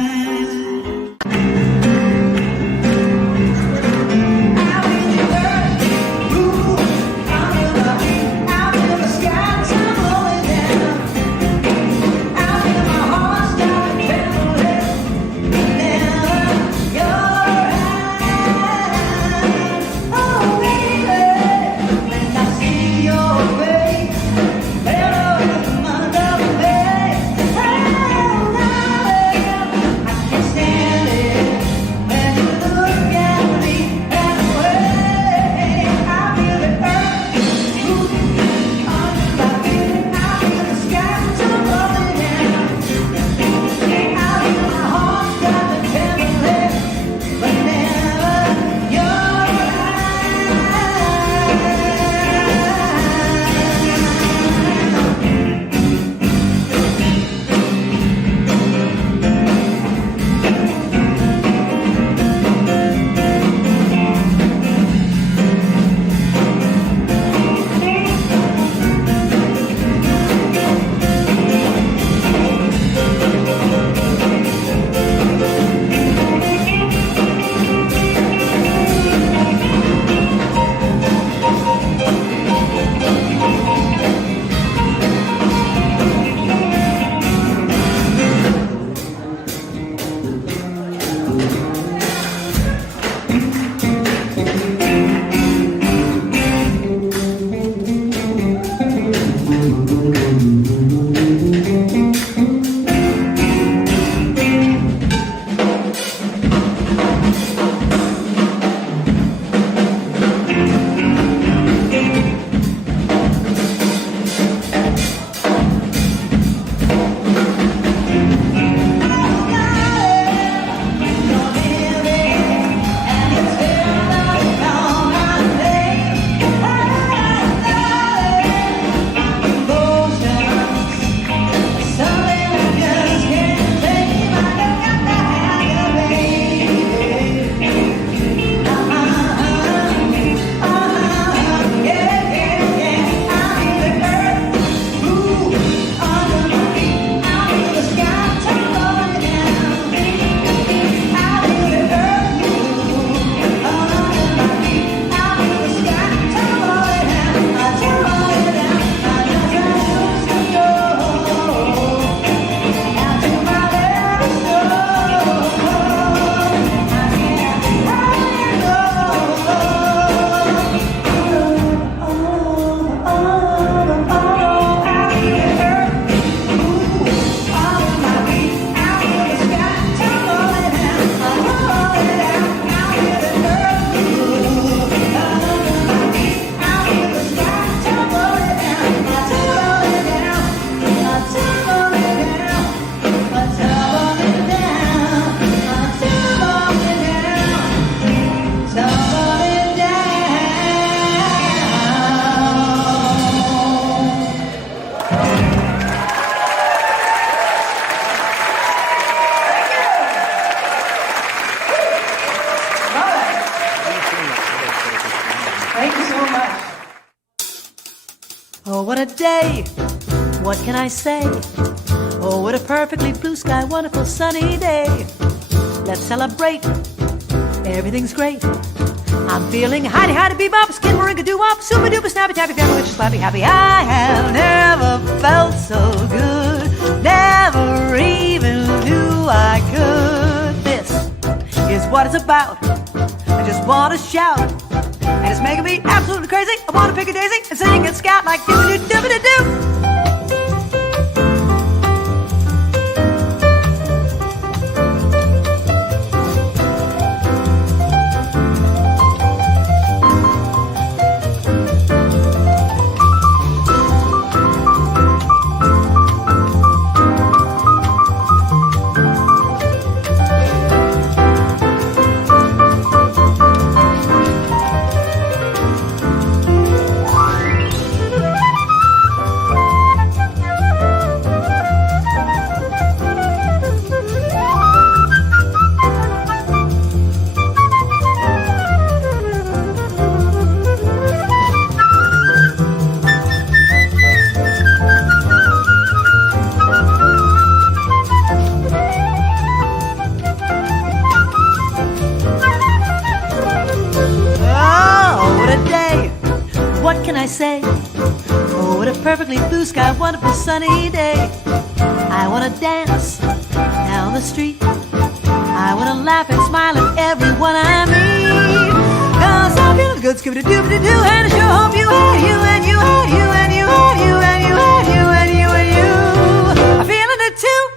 Oh, what a day, what can I say? Oh, what a perfectly blue sky, wonderful sunny day. Let's celebrate, everything's great. I'm feeling hidey, hidey, bebop, skin, moringa, doo-wop, super duper, snappy, tappy, family, which is slappy, happy. I have never felt so good, never even knew I could. This is what it's about. I just want to shout, and it's making me absolutely crazy. I want to pick a daisy and sing and scout like doo-doo-doo-doo-doo. Wonderful sunny day. I want to dance down the street. I want to laugh and smile at everyone I meet. 'Cause I'm feeling good, scooby-doo-doo-doo, and I sure hope you had you, and you had you, and you had you, and you had you, and you and you. I'm feeling it too.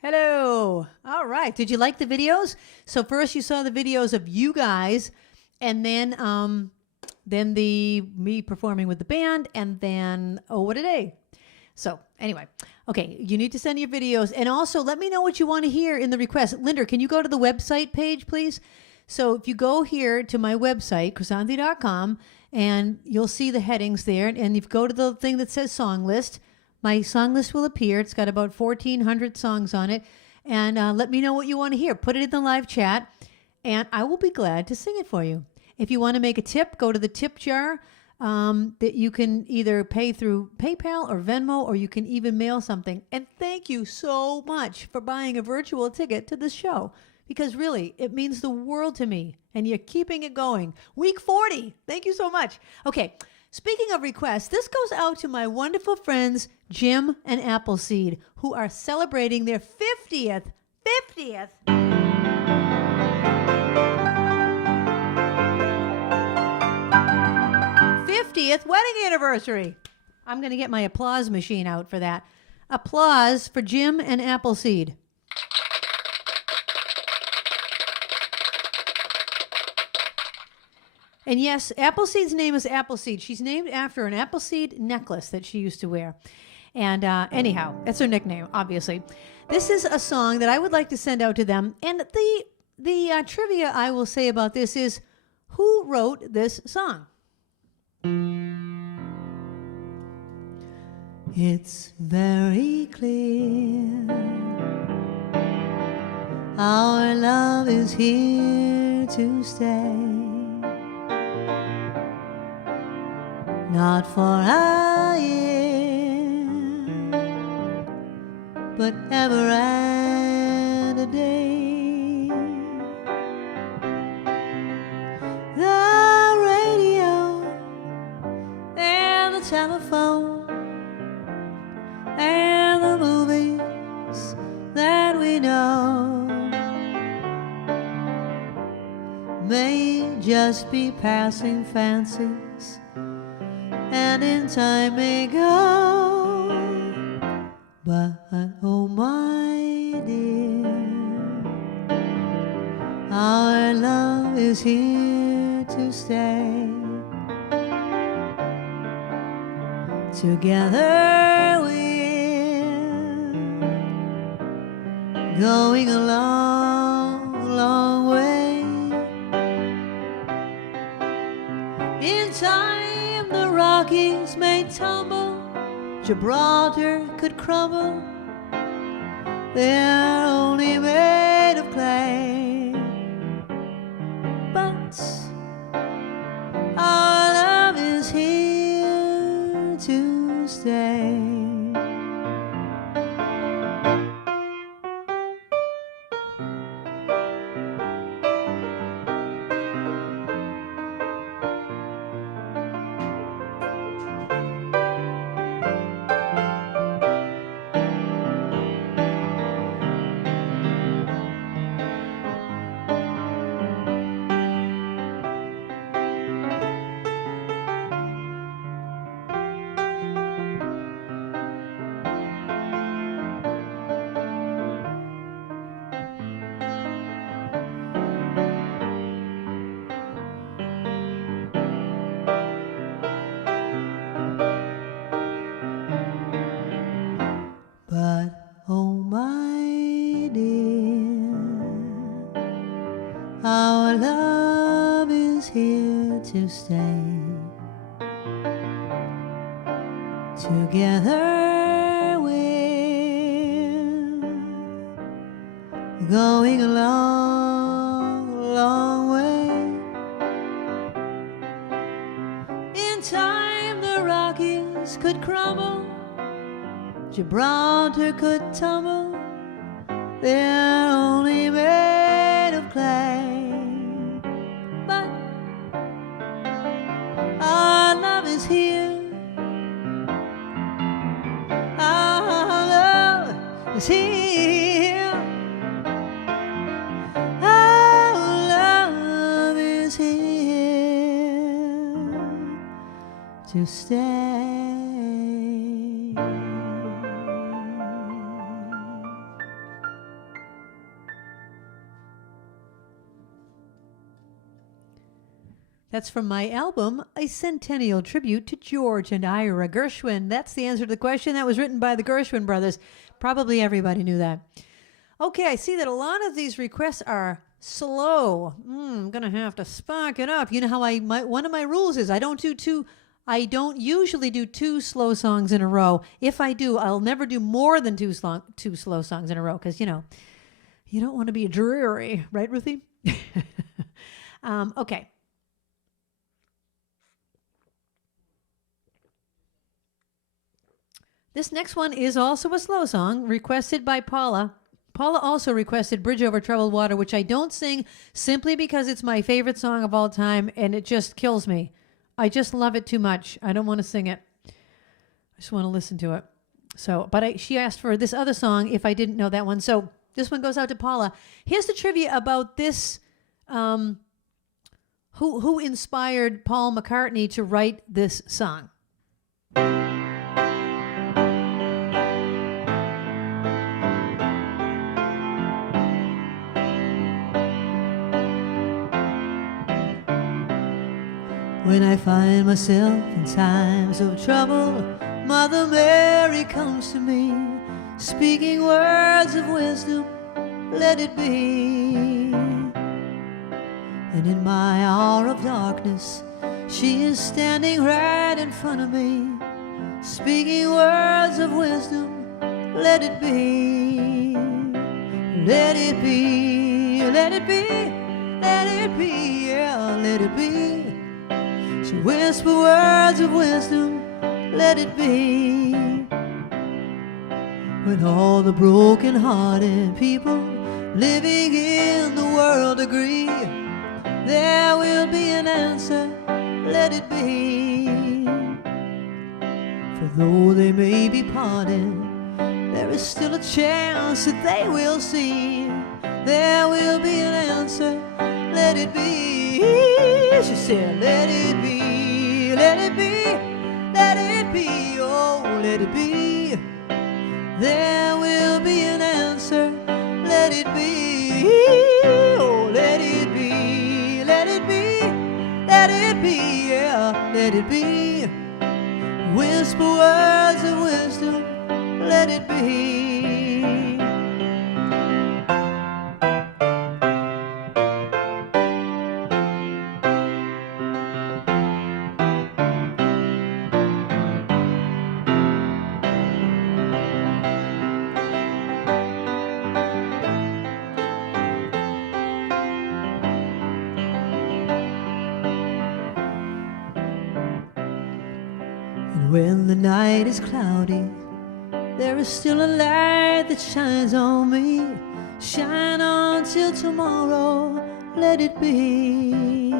Hello. All right. Did you like the videos? So first you saw the videos of you guys, and then the me performing with the band, and then oh what a day. So anyway, okay, you need to send your videos, and also let me know what you want to hear in the request. Linda, can you go to the website page, please? So if you go here to my website, Krisanthi.com, and you'll see the headings there, and if you go to the thing that says song list, my song list will appear. It's got about 1,400 songs on it. And let me know what you want to hear. Put it in the live chat, and I will be glad to sing it for you. If you want to make a tip, go to the tip jar that you can either pay through PayPal or Venmo, or you can even mail something. And thank you so much for buying a virtual ticket to this show, because really, it means the world to me, and you're keeping it going. Week 40. Thank you so much. Okay. Speaking of requests, this goes out to my wonderful friends, Jim and Appleseed, who are celebrating their 50th 50th wedding anniversary. I'm going to get my applause machine out for that. Applause for Jim and Appleseed. And yes, Appleseed's name is Appleseed. She's named after an Appleseed necklace that she used to wear. And anyhow, that's her nickname, obviously. This is a song that I would like to send out to them. And the trivia I will say about this is, who wrote this song? It's very clear our love is here to stay, not for a year, but ever and a day. The radio and the telephone and the movies that we know may just be passing fancies, and in time may go. But oh my dear, our love is here to stay. Together we're going a long, long way. In time the Rockies may tumble, Gibraltar could crumble, they're only made of clay. But our love is here to stay. To stay. Together we're going a long, long way. In time the Rockies could crumble, Gibraltar could tumble, they're only made of clay. Our love is here. Our love is here. Our love is here to stay. That's from my album, A Centennial Tribute to George and Ira Gershwin. That's the answer to the question. That was written by the Gershwin brothers. Probably everybody knew that. Okay, I see that a lot of these requests are slow. I'm going to have to spark it up. You know how one of my rules is I don't usually do two slow songs in a row. If I do, I'll never do more than two slow songs in a row because, you know, you don't want to be dreary. Right, Ruthie? Okay. This next one is also a slow song requested by Paula. Paula also requested Bridge Over Troubled Water, which I don't sing simply because it's my favorite song of all time and it just kills me. I just love it too much. I don't want to sing it. I just want to listen to it. She asked for this other song if I didn't know that one. So this one goes out to Paula. Here's the trivia about this. Who inspired Paul McCartney to write this song? When I find myself in times of trouble, Mother Mary comes to me, speaking words of wisdom, let it be. And in my hour of darkness, she is standing right in front of me, speaking words of wisdom. Let it be, let it be, let it be, let it be, yeah, let it be. So whisper words of wisdom, let it be. When all the broken-hearted people living in the world agree, there will be an answer, let it be. For though they may be parted, there is still a chance that they will see. There will be an answer, let it be. She said, let it be, let it be, let it be, oh, let it be. There will be an answer, let it be, oh, let it be, let it be, let it be, yeah, let it be. Whisper words of wisdom, let it be. When the night is cloudy, there is still a light that shines on me. Shine on till tomorrow, let it be.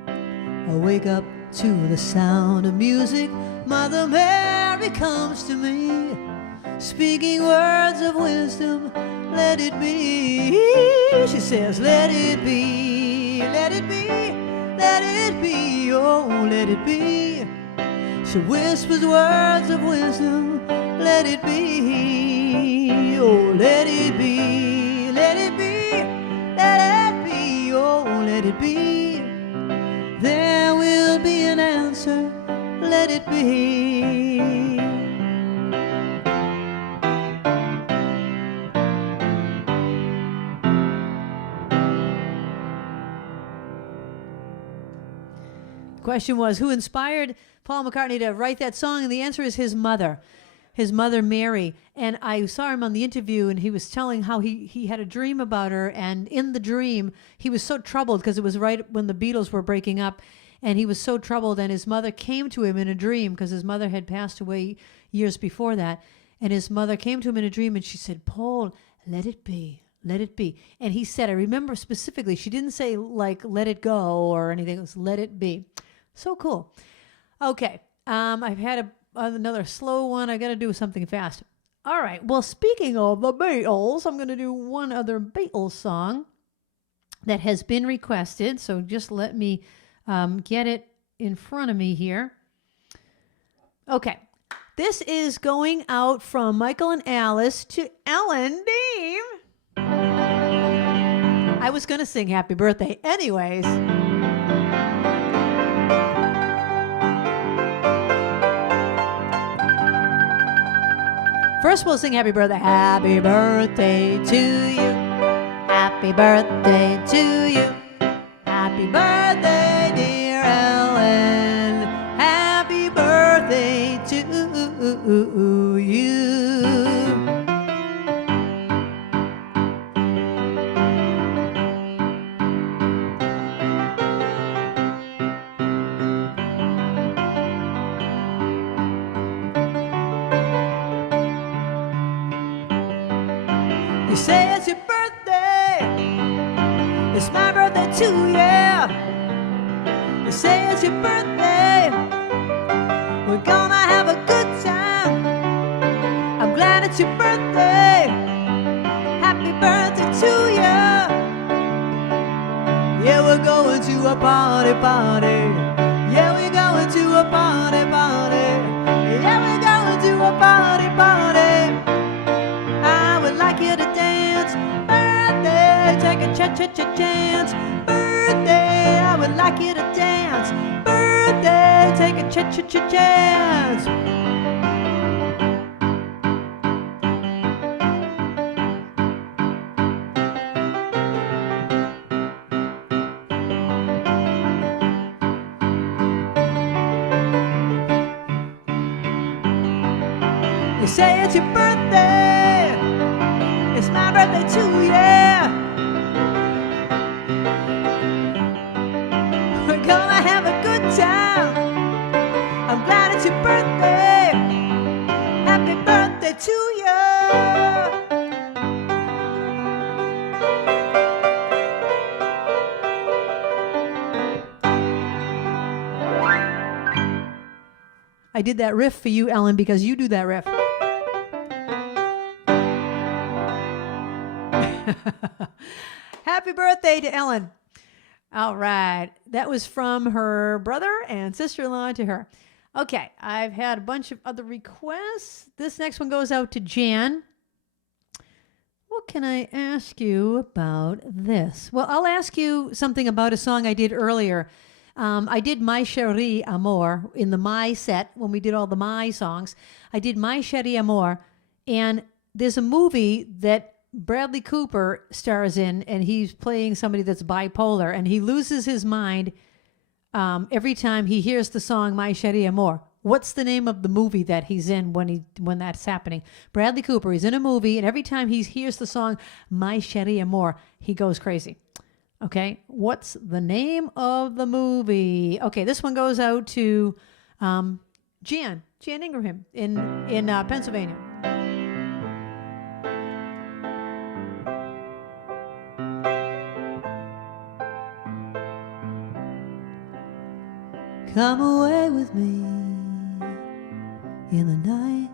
I wake up to the sound of music. Mother Mary comes to me, speaking words of wisdom, let it be. She says, let it be, let it be, let it be, oh, let it be. She whispers words of wisdom, let it be, oh, let it be, let it be, let it be, oh, let it be. There will be an answer, let it be. The question was, who inspired Paul McCartney to write that song? And the answer is his mother Mary. And I saw him on the interview, and he was telling how he had a dream about her, and in the dream he was so troubled because it was right when the Beatles were breaking up, and he was so troubled, and his mother came to him in a dream because his mother had passed away years before that, and his mother came to him in a dream, and she said, Paul, let it be. Let it be. And he said, I remember specifically, she didn't say like let it go or anything, it was let it be. So cool. Okay, I've had another slow one. I got to do something fast. All right, well, speaking of the Beatles, I'm going to do one other Beatles song that has been requested. So just let me get it in front of me here. Okay, this is going out from Michael and Alice to Ellen Dean. I was going to sing Happy Birthday anyways. First, we'll sing Happy Birthday. Happy birthday to you. Happy birthday to you. Happy birthday, dear Ellen. Happy birthday to you. You say it's your birthday, it's my birthday too, yeah. You say it's your birthday, we're gonna have a good time. I'm glad it's your birthday, happy birthday to you. Yeah, we're going to a party, party. Yeah, we're going to a party, party. Yeah, we're going to a party, party. I would like you to dance, birthday, take a cha-cha-cha-chance. Birthday, I would like you to dance, birthday, take a cha-cha-cha-chance. say it's your birthday. It's my birthday too, yeah. We're gonna have a good time. I'm glad it's your birthday. Happy birthday to you. I did that riff for you, Ellen, because you do that riff. Happy birthday to Ellen. All right. That was from her brother and sister-in-law to her. Okay. I've had a bunch of other requests. This next one goes out to Jan. What can I ask you about this? Well, I'll ask you something about a song I did earlier. I did My Chérie Amour in the My set when we did all the My songs. I did My Chérie Amour, and there's a movie that Bradley Cooper stars in, and he's playing somebody that's bipolar, and he loses his mind every time he hears the song My Chérie Amour. What's the name of the movie that he's in when that's happening? Bradley Cooper, he's in a movie, and every time he hears the song My Chérie Amour, he goes crazy. Okay, what's the name of the movie? Okay, this one goes out to Jan Ingraham in Pennsylvania. Come away with me in the night.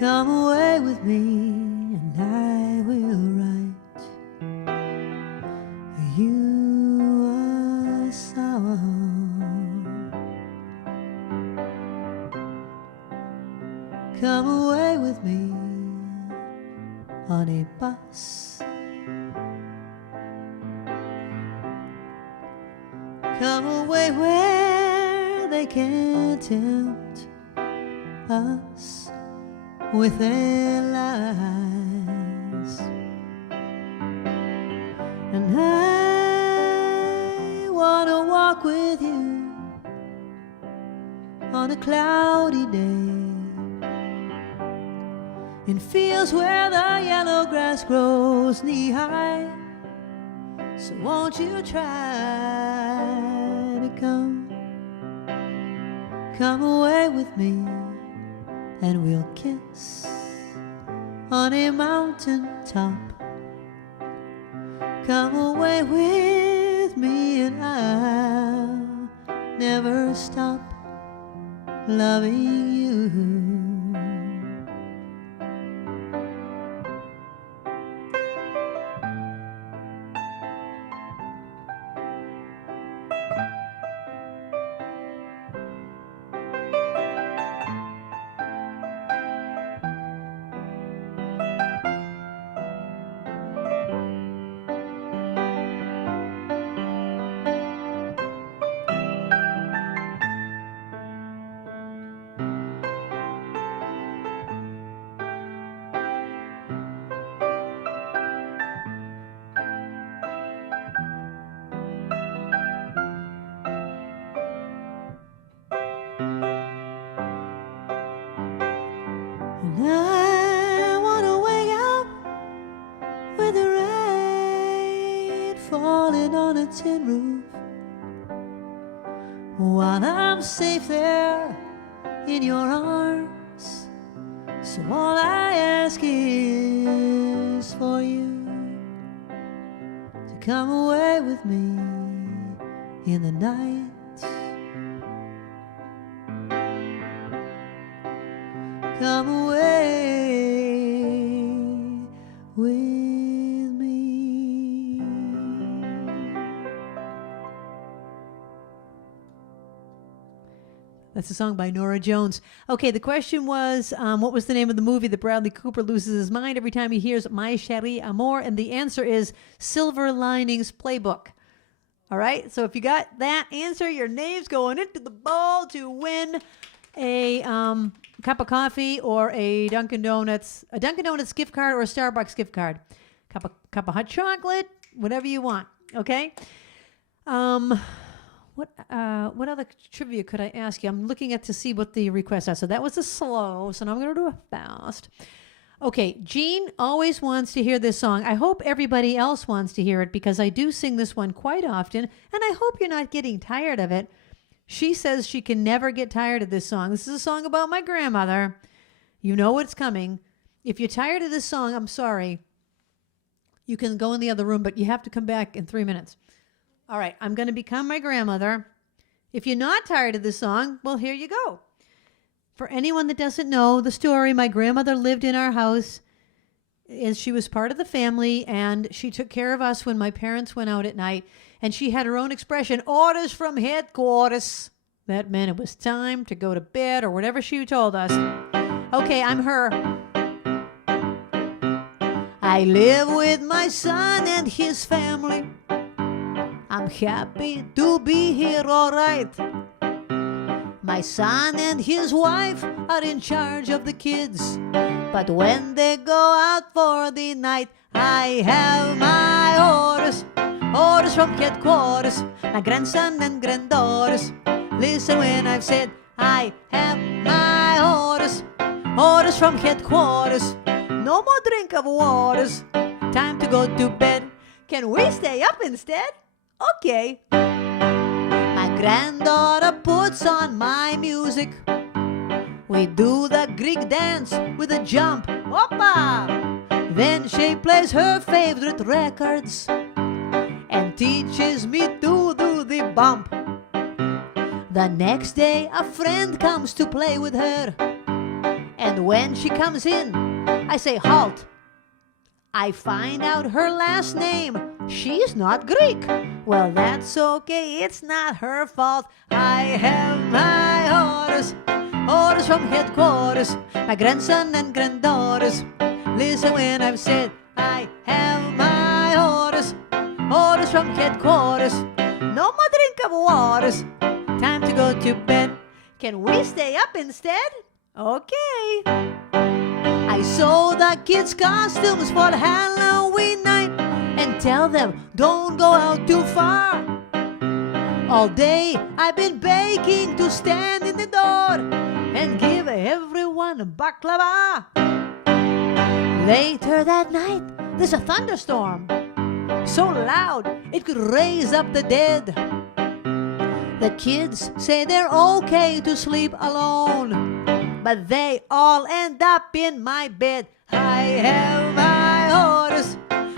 Come away with me and I will write you a song. Come away with me on a bus. Come away where they can't tempt us with their lies. And I want to walk with you on a cloudy day in fields where the yellow grass grows knee-high. So won't you try to come away with me, and we'll kiss on a mountain top. Come away with me and I'll never stop loving you. I want to wake up with the rain falling on a tin roof, while I'm safe there in your arms. So all I ask is for you to come away with me in the night. Come away with me. That's a song by Norah Jones. Okay, the question was, what was the name of the movie that Bradley Cooper loses his mind every time he hears My Chérie Amour? And the answer is Silver Linings Playbook. All right, so if you got that answer, your name's going into the bowl to win a cup of coffee or a Dunkin' Donuts gift card or a Starbucks gift card. Cup of hot chocolate, whatever you want. Okay. what other trivia could I ask you? I'm looking at to see what the requests are. So that was a slow. So now I'm going to do a fast. Okay, Jean always wants to hear this song. I hope everybody else wants to hear it because I do sing this one quite often, and I hope you're not getting tired of it. She says she can never get tired of this song. This is a song about my grandmother. You know what's coming. If you're tired of this song, I'm sorry. You can go in the other room, but you have to come back in 3 minutes. All right, I'm going to become my grandmother. If you're not tired of this song, well, here you go. For anyone that doesn't know the story, my grandmother lived in our house as she was part of the family, and she took care of us when my parents went out at night, and she had her own expression, orders from headquarters. That meant it was time to go to bed or whatever she told us. Okay, I'm her. I live with my son and his family. I'm happy to be here, all right. My son and his wife are in charge of the kids. But when they go out for the night, I have my orders. Orders from headquarters, my grandson and granddaughters. Listen when I've said I have my orders. Orders from headquarters. No more drink of waters. Time to go to bed. Can we stay up instead? Okay. My granddaughter puts on my music. We do the Greek dance with a jump. Hoppa! Then she plays her favorite records and teaches me to do the bump. The next day a friend comes to play with her. And when she comes in, I say, halt. I find out her last name. She's not Greek. Well, that's okay. It's not her fault. I have my orders. Orders from headquarters. My grandson and granddaughters. Listen when I've said I have my orders. Orders from headquarters. No more drink of waters. Time to go to bed. Can we stay up instead? Okay. I sew the kids' costumes for Halloween night and tell them don't go out too far. All day I've been baking to stand in the door and give everyone a baklava. Later that night there's a thunderstorm so loud it could raise up the dead. The kids say they're okay to sleep alone, but they all end up in my bed. I have my orders.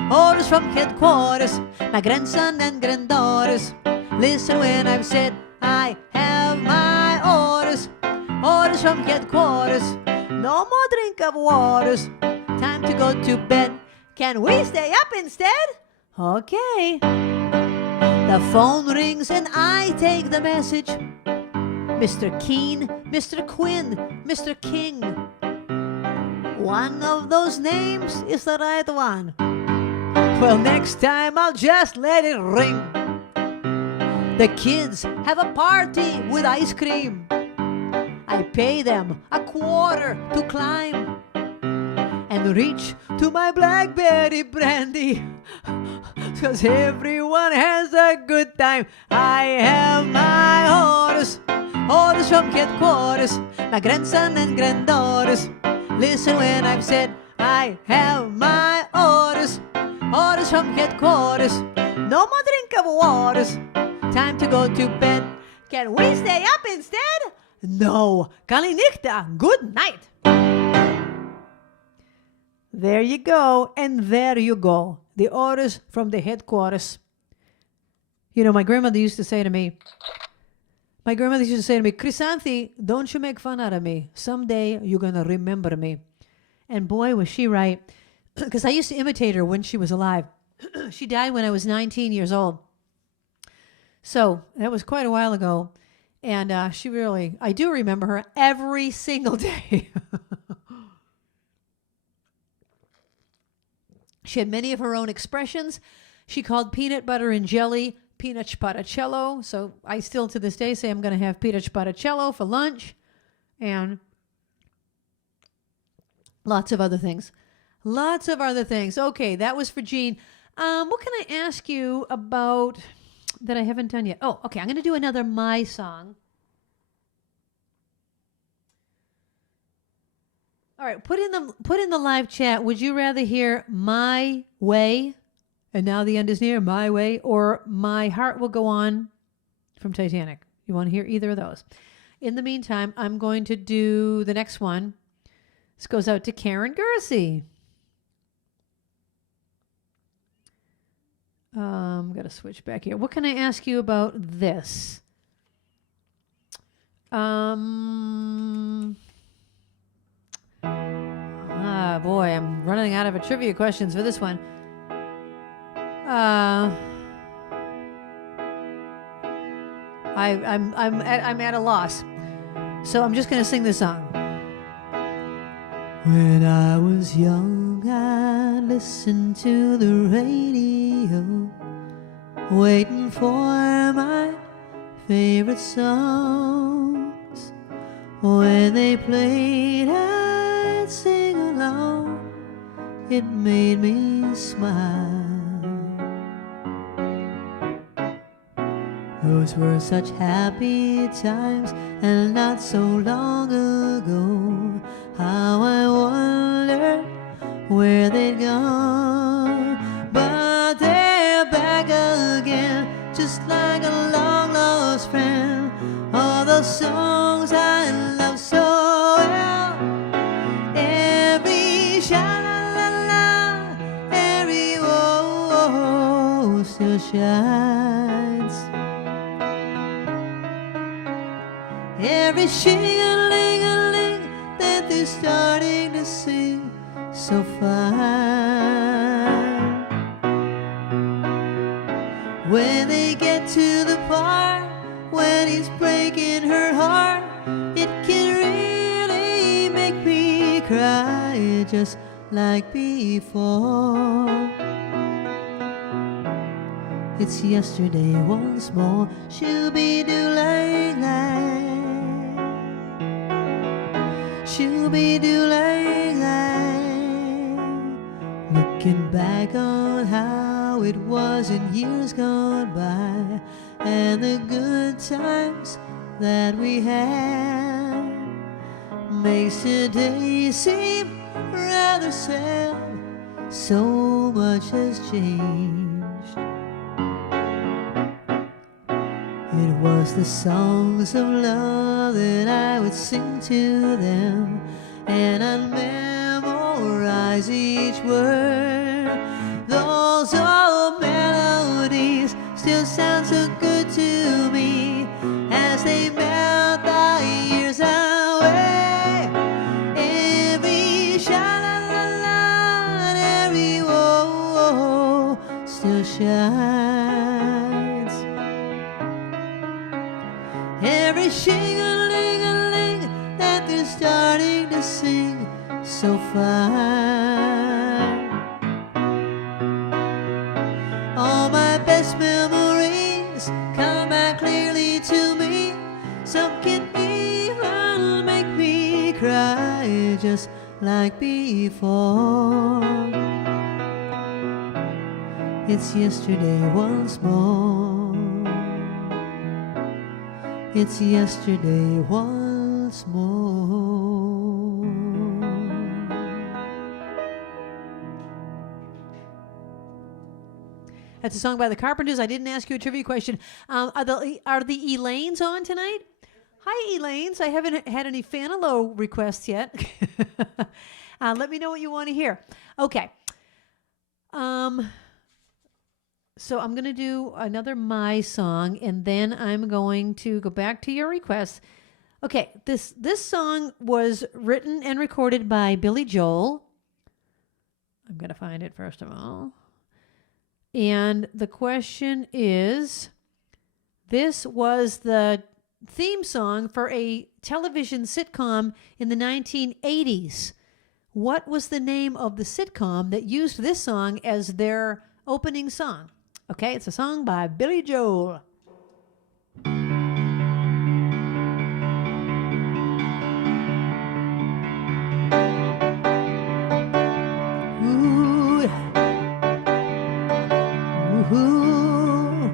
Orders from headquarters. My grandson and granddaughters. Listen when I've said I have my orders. Orders from headquarters. No more drink of waters. Time to go to bed. Can we stay up instead? Okay. The phone rings and I take the message. Mr. Keen, Mr. Quinn, Mr. King. One of those names is the right one. Well, next time I'll just let it ring. The kids have a party with ice cream. I pay them $25 to climb and reach to my blackberry brandy, 'cause everyone has a good time. I have my orders. Orders from headquarters. My grandson and granddaughters. Listen when I've said I have my orders. Orders from headquarters. No more drink of waters. Time to go to bed. Can we stay up instead? No. Kalinichta, good night. There you go, and there you go. The orders from the headquarters. You know, my grandmother used to say to me, Krisanthi, don't you make fun out of me. Someday you're going to remember me. And boy, was she right. Because I used to imitate her when she was alive. She died when I was 19 years old. So that was quite a while ago. And I do remember her every single day. She had many of her own expressions. She called peanut butter and jelly peanut sparacello. So I still to this day say I'm going to have peanut sparacello for lunch. And lots of other things. Okay, that was for Jean. What can I ask you about? that I haven't done yet. Oh, okay. I'm going to do another My song. All right, put in the live chat. Would you rather hear My Way, and now the end is near, My Way, or My Heart Will Go On from Titanic? You want to hear either of those? In the meantime, I'm going to do the next one. This goes out to Karen Gersey. Got to switch back here. What can I ask you about this? Boy, I'm running out of trivia questions for this one. I'm at a loss, so I'm just gonna sing this song. When I was young, I listened to the radio, waiting for my favorite songs. When they played, I'd sing along. It made me smile. Those were such happy times, and not so long ago. How I wondered where they'd gone. But they're back again, just like a long lost friend. All those songs I love so well. Every sha-la-la-la, every oh still shines. Every shing-a-ling-a-ling that they're starting to sing so fine. When they get to the part when he's breaking her heart, it can really make me cry just like before. It's yesterday once more. Shoo-be-doo-lang-lang. Shoo-be-doo-lang-lang. Looking back on how it was in years gone by, and the good times that we had, makes today seem rather sad. So much has changed. It was the songs of love that I would sing to them, and I'd memorize each word. Those old melodies still sound so good to me as they melt the years away. Every sha-la-la-la and every whoa still shines. Every shing-a-ling-a-ling that they're starting to sing so fine. All my best memories come back clearly to me. Some can even make me cry just like before. It's yesterday once more. It's yesterday once more. That's a song by the Carpenters. I didn't ask you a trivia question. Are the Elaines on tonight? Hi, Elaines. I haven't had any Fanalo requests yet. Let me know what you want to hear. Okay. So I'm going to do another My song, and then I'm going to go back to your requests. Okay, this song was written and recorded by Billy Joel. I'm going to find it first of all. And the question is, this was the theme song for a television sitcom in the 1980s. What was the name of the sitcom that used this song as their opening song? Okay, it's a song by Billy Joel. Ooh. Ooh.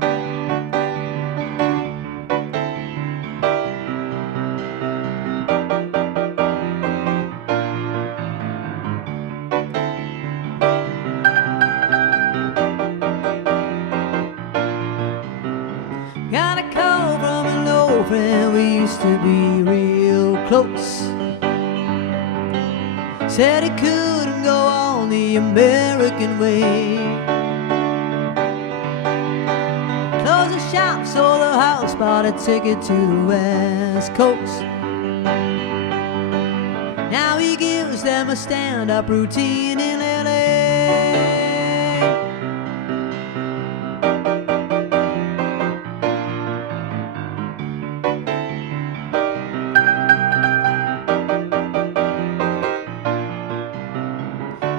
to be real close. Said he couldn't go on the American way. Closed the shop, sold the house, bought a ticket to the West Coast. Now he gives them a stand-up routine in LA.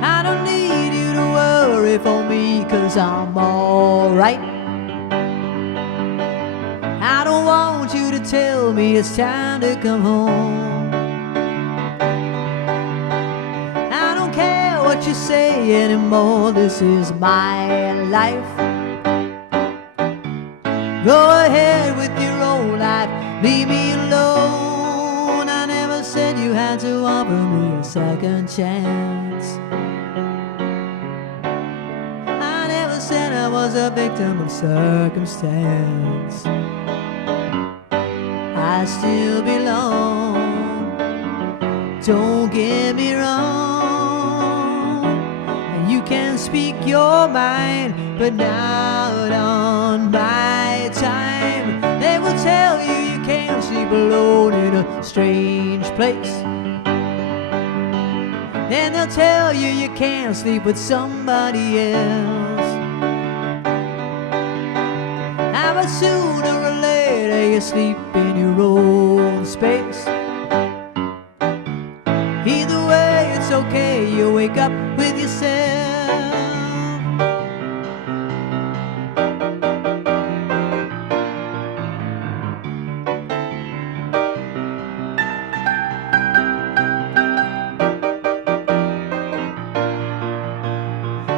I don't need you to worry for me, 'cause I'm alright. I don't want you to tell me it's time to come home. I don't care what you say anymore, this is my life. Go ahead with your own life, leave me alone. I never said you had to offer me a second chance. I never said I was a victim of circumstance. I still belong, don't get me wrong. And you can speak your mind, but not on my time. They will tell you you can't sleep alone in a strange place. Then they'll tell you you can't sleep with somebody else. How about sooner or later you sleep in your own space. Either way it's okay, you wake up with yourself.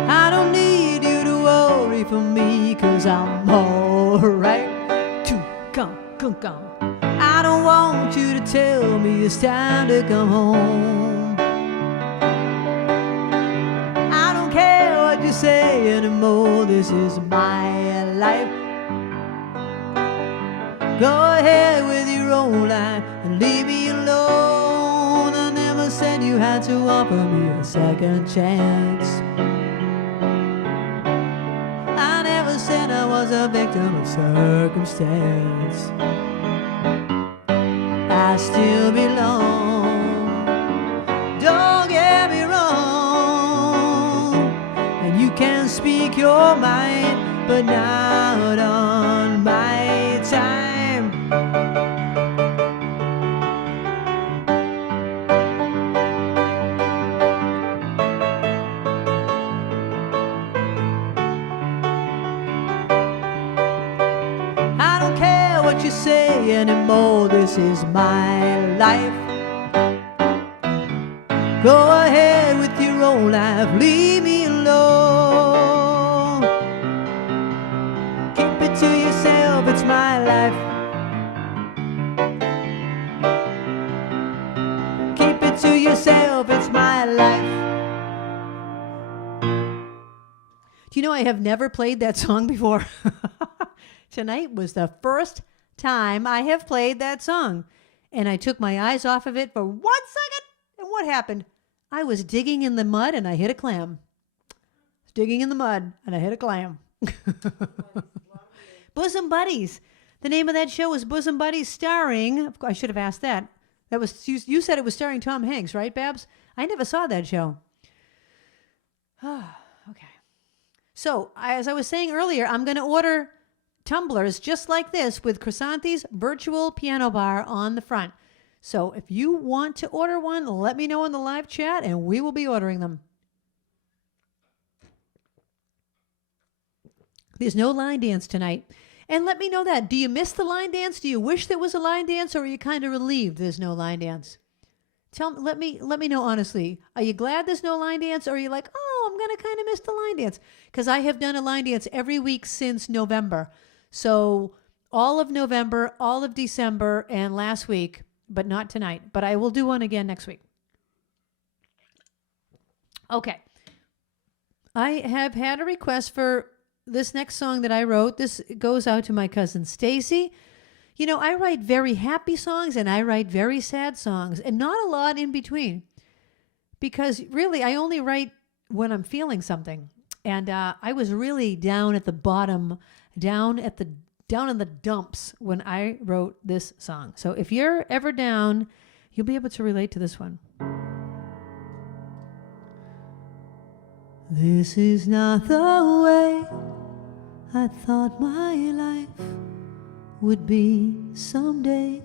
I don't need you to worry for me, 'cause I'm alright. I don't want you to tell me it's time to come home. I don't care what you say anymore, this is my life. Go ahead with your own life and leave me alone. I never said you had to offer me a second chance. I never said I was a victim of circumstance. I still belong, don't get me wrong. And you can speak your mind, but not on my time. I don't care what you say anymore, this is my life. Go ahead with your own life, leave me alone. Keep it to yourself, it's my life. Keep it to yourself, it's my life. Do you know I have never played that song before? Tonight was the first time I have played that song. And I took my eyes off of it for 1 second. And what happened? I was digging in the mud and I hit a clam. Digging in the mud and I hit a clam. Bosom Buddies. The name of that show was Bosom Buddies, starring, I should have asked that. That was you said it was starring Tom Hanks, right, Babs? I never saw that show. Okay. So, as I was saying earlier, I'm going to order tumblers just like this with Krisanthi's virtual piano bar on the front. So if you want to order one, let me know in the live chat and we will be ordering them. There's no line dance tonight. And let me know that. Do you miss the line dance? Do you wish there was a line dance, or are you kind of relieved there's no line dance? Let me know honestly. Are you glad there's no line dance, or are you like, oh, I'm going to kind of miss the line dance? Because I have done a line dance every week since November. So all of November, all of December, and last week, but not tonight. But I will do one again next week. Okay. I have had a request for this next song that I wrote. This goes out to my cousin Stacy. You know, I write very happy songs and I write very sad songs, and not a lot in between. Because really, I only write when I'm feeling something. And I was really down at the bottom, down in the dumps when I wrote this song. So if you're ever down, you'll be able to relate to this one. This is not the way I thought my life would be someday.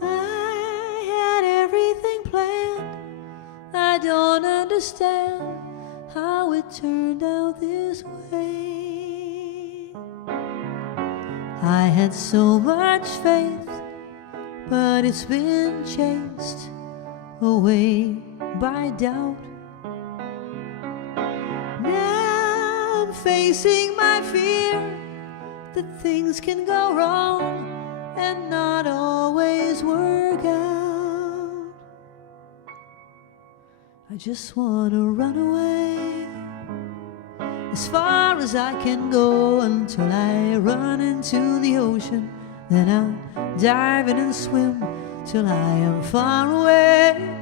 I had everything planned. I don't understand how it turned out this way. I had so much faith, but it's been chased away by doubt. Now I'm facing my fear that things can go wrong and not always work out. I just want to run away as far as I can go until I run into the ocean. Then I'll dive in and swim till I am far away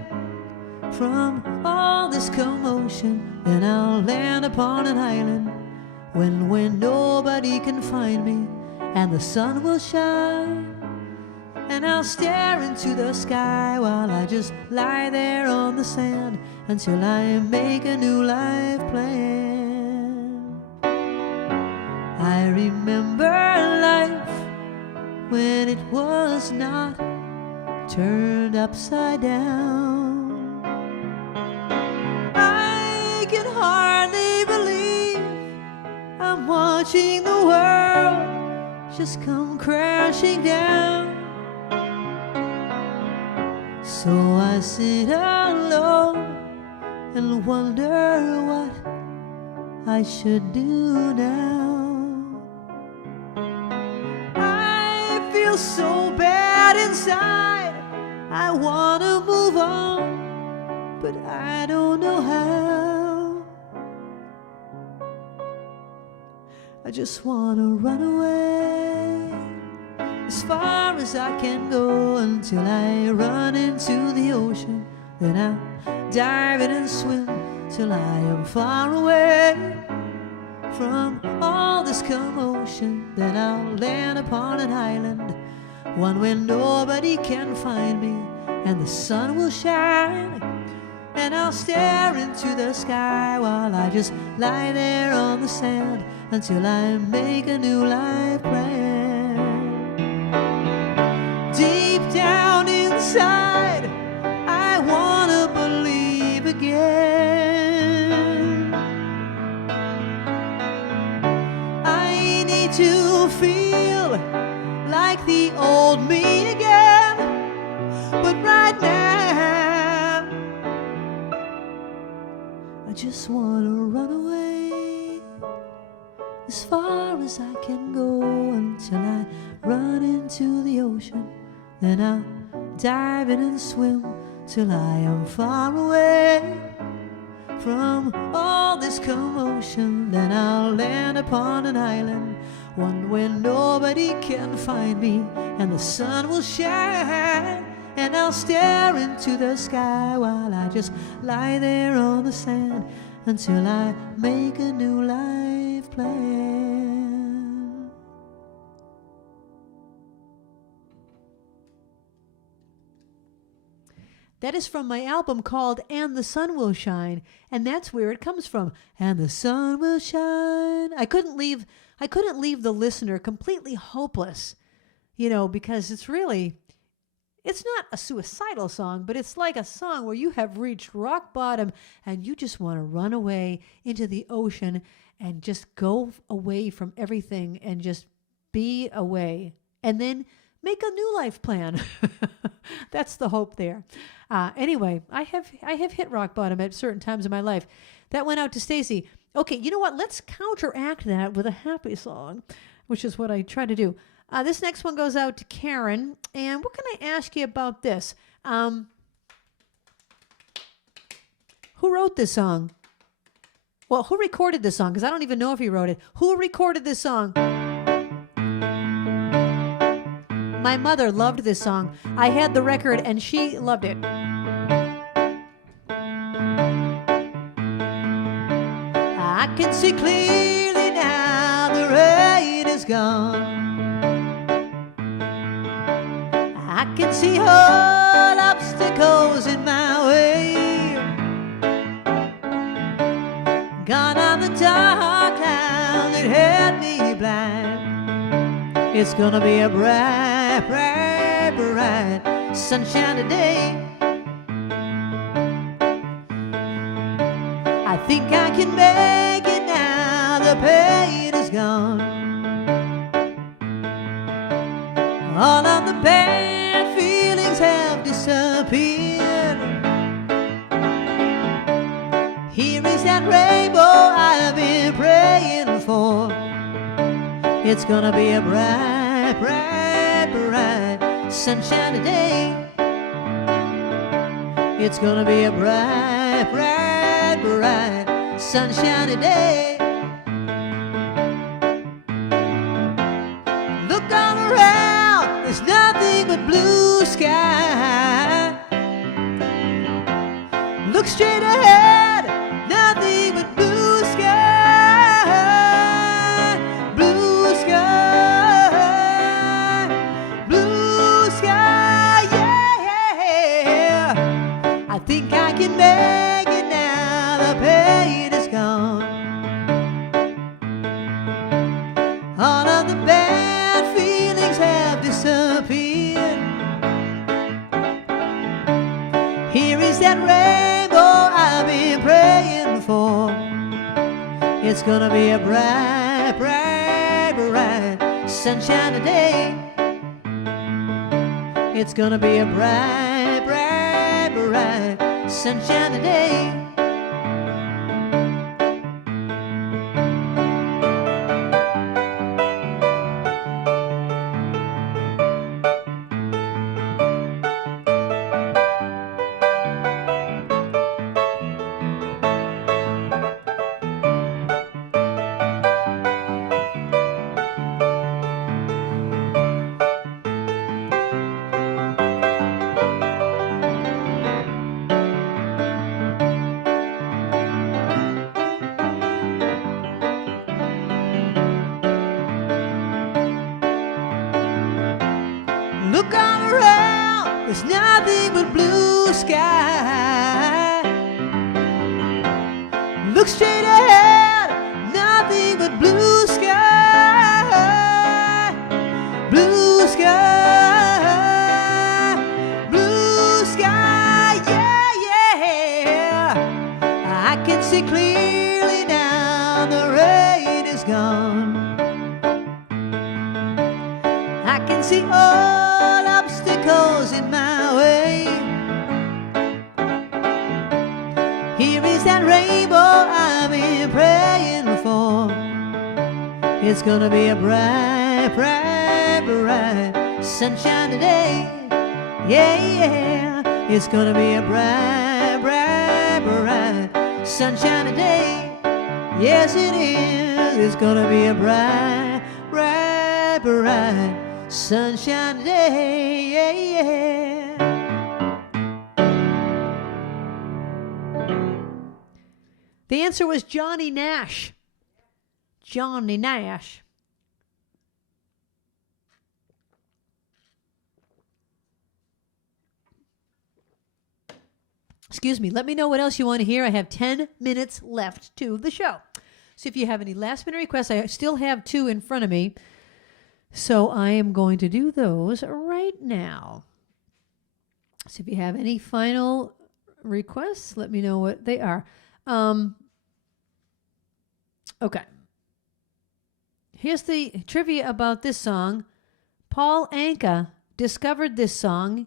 from all this commotion. Then I'll land upon an island where nobody can find me, and the sun will shine, and I'll stare into the sky while I just lie there on the sand until I make a new life plan. I remember life when it was not turned upside down. I can hardly believe I'm watching the world just come crashing down. So I sit alone and wonder what I should do now. I feel so bad inside, I want to move on, but I don't know how. I just want to run away as far as I can go until I run into the ocean. Then I'll dive in and swim till I am far away from all this commotion. Then I'll land upon an island, one where nobody can find me, and the sun will shine, and I'll stare into the sky while I just lie there on the sand until I make a new life plan. Deep down inside, I want to believe again. I need to feel like the old me again. But right now, I just want to run away as far as I can go until I run into the ocean. Then I'll dive in and swim till I am far away from all this commotion. Then I'll land upon an island, one where nobody can find me, and the sun will shine, and I'll stare into the sky while I just lie there on the sand until I make a new life plan. That is from my album called And the Sun Will Shine, and that's where it comes from. And the sun will shine. I couldn't leave the listener completely hopeless, you know, because it's not a suicidal song, but it's like a song where you have reached rock bottom and you just want to run away into the ocean and just go away from everything and just be away and then make a new life plan. That's the hope there. Anyway, I have hit rock bottom at certain times in my life. That went out to Stacy. Okay, you know what? Let's counteract that with a happy song, which is what I try to do. This next one goes out to Karen. And what can I ask you about this? Who wrote this song? Well, who recorded this song? Because I don't even know if he wrote it. Who recorded this song? My mother loved this song. I had the record and she loved it. I can see clearly now the rain is gone. I can see all obstacles in my way. Gone on the dark cloud that had me blind. It's gonna be a bright, bright, bright sunshine today. I think I can make it now, the pain is gone. All of the bad feelings have disappeared. Here is that rainbow I've been praying for. It's gonna be a bright, bright, bright sunshine today. It's gonna be a bright, bright, bright sunshine today. Look all around, there's nothing but blue sky. Look straight ahead, nothing but blue sky. Blue sky, blue sky, yeah. I think I can make it now, the pain is gone. All of the bad feelings have disappeared. Here is that rainbow I've been praying for. It's gonna be a bright, bright, bright sunshine today. It's gonna be a bright, bright, bright sunshine today. Look all around, there's nothing but blue sky. Look straight ahead, nothing but blue sky. Blue sky, blue sky, yeah. I can see clearly now, the rain is gone. I can see all obstacles in my way. Here is that rainbow I've been praying for. It's gonna be a bright, bright, bright sunshine today. Yeah. It's gonna be a bright, bright, bright sunshine today. Yes, it is. It's gonna be a bright, bright, bright sunshine today, yeah. The answer was Johnny Nash. Johnny Nash. Excuse me. Let me know what else you want to hear. I have 10 minutes left to the show. So if you have any last minute requests, I still have 2 in front of me. So I am going to do those right now. So if you have any final requests, let me know what they are. Okay. Here's the trivia about this song. Paul Anka discovered this song.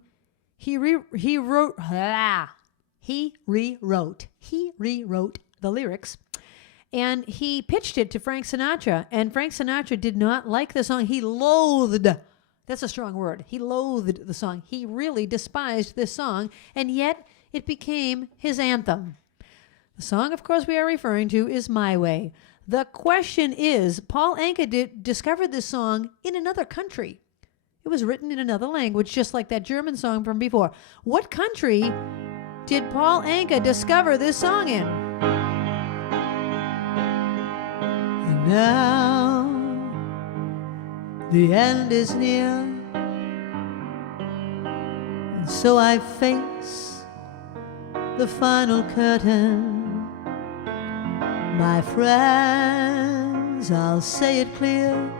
He rewrote the lyrics. And he pitched it to Frank Sinatra, and Frank Sinatra did not like the song. He loathed, that's a strong word, he loathed the song. He really despised this song, and yet it became his anthem. The song, of course, we are referring to is My Way. The question is, Paul Anka discovered this song in another country. It was written in another language, just like that German song from before. What country did Paul Anka discover this song in? And now the end is near, and so I face the final curtain. My friends, I'll say it clear,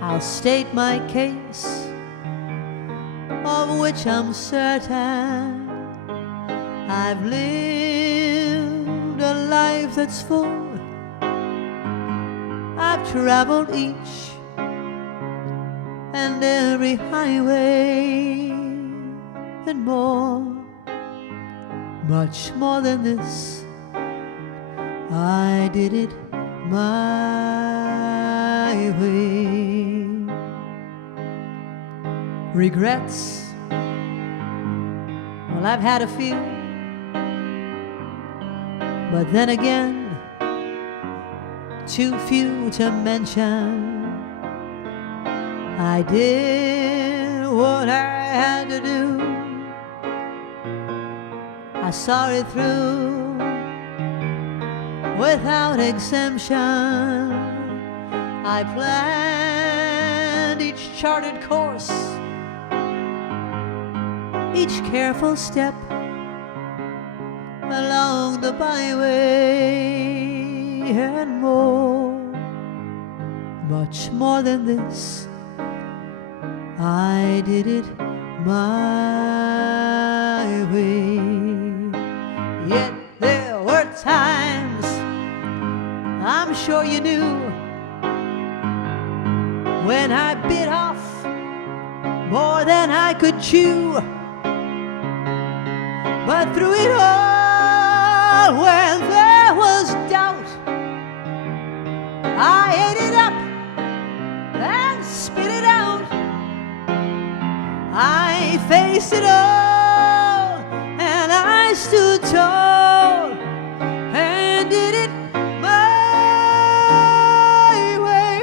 I'll state my case, of which I'm certain. I've lived a life that's full, I've traveled each and every highway and more, much more than this. I did it my way. Regrets? Well, I've had a few, but then again, too few to mention. I did what I had to do, I saw it through without exemption. I planned each charted course, each careful step along the byway, and more, much more than this. I did it my way. Yet there were times, I'm sure you knew, when I bit off more than I could chew. But through it all, when there was doubt, I ate it up and spit it out. I faced it all, and I stood tall and did it my way.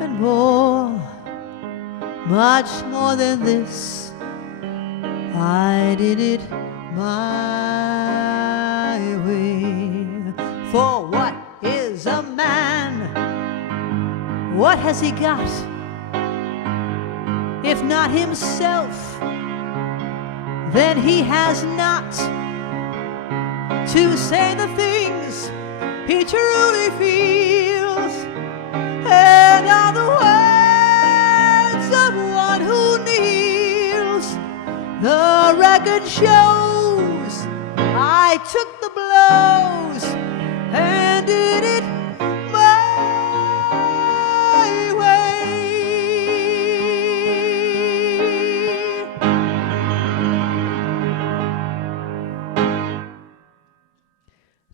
And more, much more than this, I did it my way. For what is a man? What has he got, if not himself? Then he has not to say the things he truly feels, and are the words of one who kneels. The record shows I took the blows and did it my way.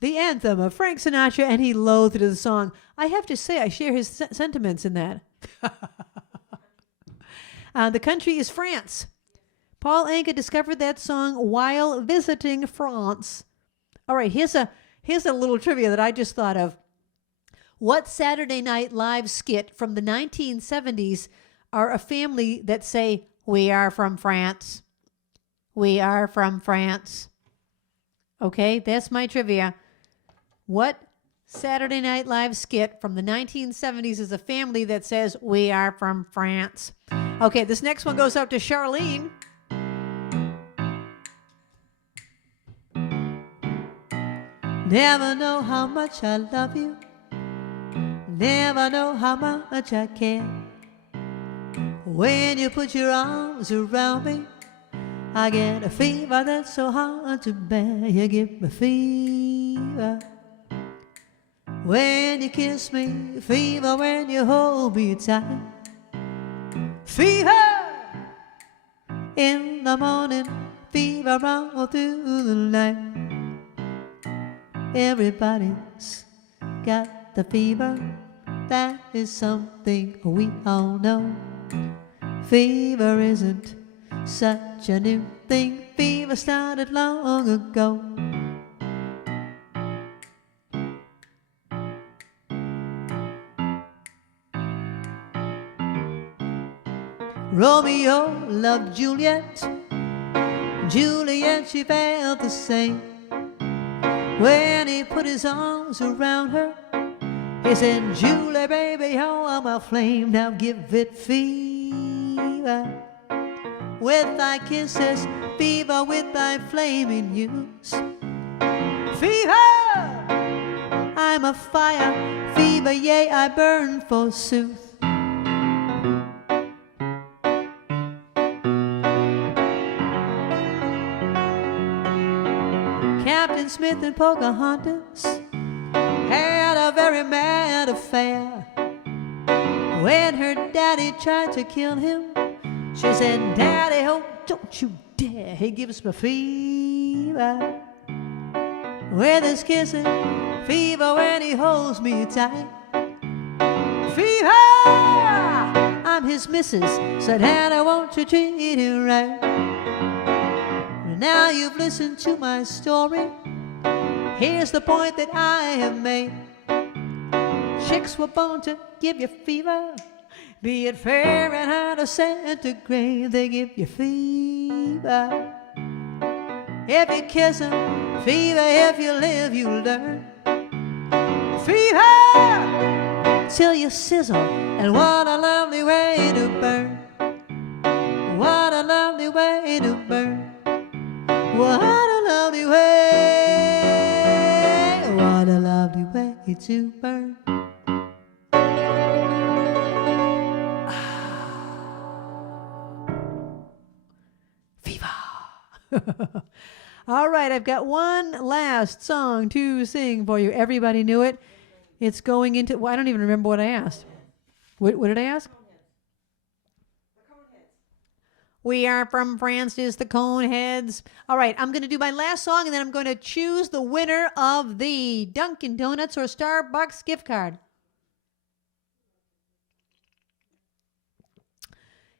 The anthem of Frank Sinatra, and he loathed the song. I have to say, I share his sentiments in that. The country is France. Paul Anka discovered that song while visiting France. All right, here's a little trivia that I just thought of. What Saturday Night Live skit from the 1970s are a family that say, "We are from France. We are from France." Okay, that's my trivia. What Saturday Night Live skit from the 1970s is a family that says, "We are from France"? Okay, this next one goes out to Charlene. Never know how much I love you. never know how much I care. When you put your arms around me, I get a fever that's so hard to bear. You give me fever when you kiss me, fever when you hold me tight. Fever in the morning, fever all through the night. Everybody's got the fever, that is something we all know. Fever isn't such a new thing, fever started long ago. Romeo loved Juliet, Juliet, she felt the same. When he put his arms around her, he said, Julie, baby, you're my flame. Now give it fever with thy kisses, fever with thy flaming youth. Fever, I'm a fire, fever, yea, I burn forsooth. Captain Smith and Pocahontas had a very mad affair. When her daddy tried to kill him, she said, Daddy, oh, don't you dare. He gives me fever with his kissing, fever when he holds me tight. Fever, I'm his missus, said Hannah, won't you treat him right? Now you've listened to my story. Here's the point that I have made. Chicks were born to give you fever, be it Fahrenheit or centigrade. They give you fever if you kiss them, fever if you live you learn. Fever till you sizzle, and what a lovely way to burn. What a lovely way to burn. What a lovely way, what a lovely way to burn. Fever. All right, I've got one last song to sing for you. Everybody knew it. It's going into, well, I don't even remember what I asked. What did I ask? We are from Francis, the Coneheads. All right, I'm going to do my last song, and then I'm going to choose the winner of the Dunkin' Donuts or Starbucks gift card.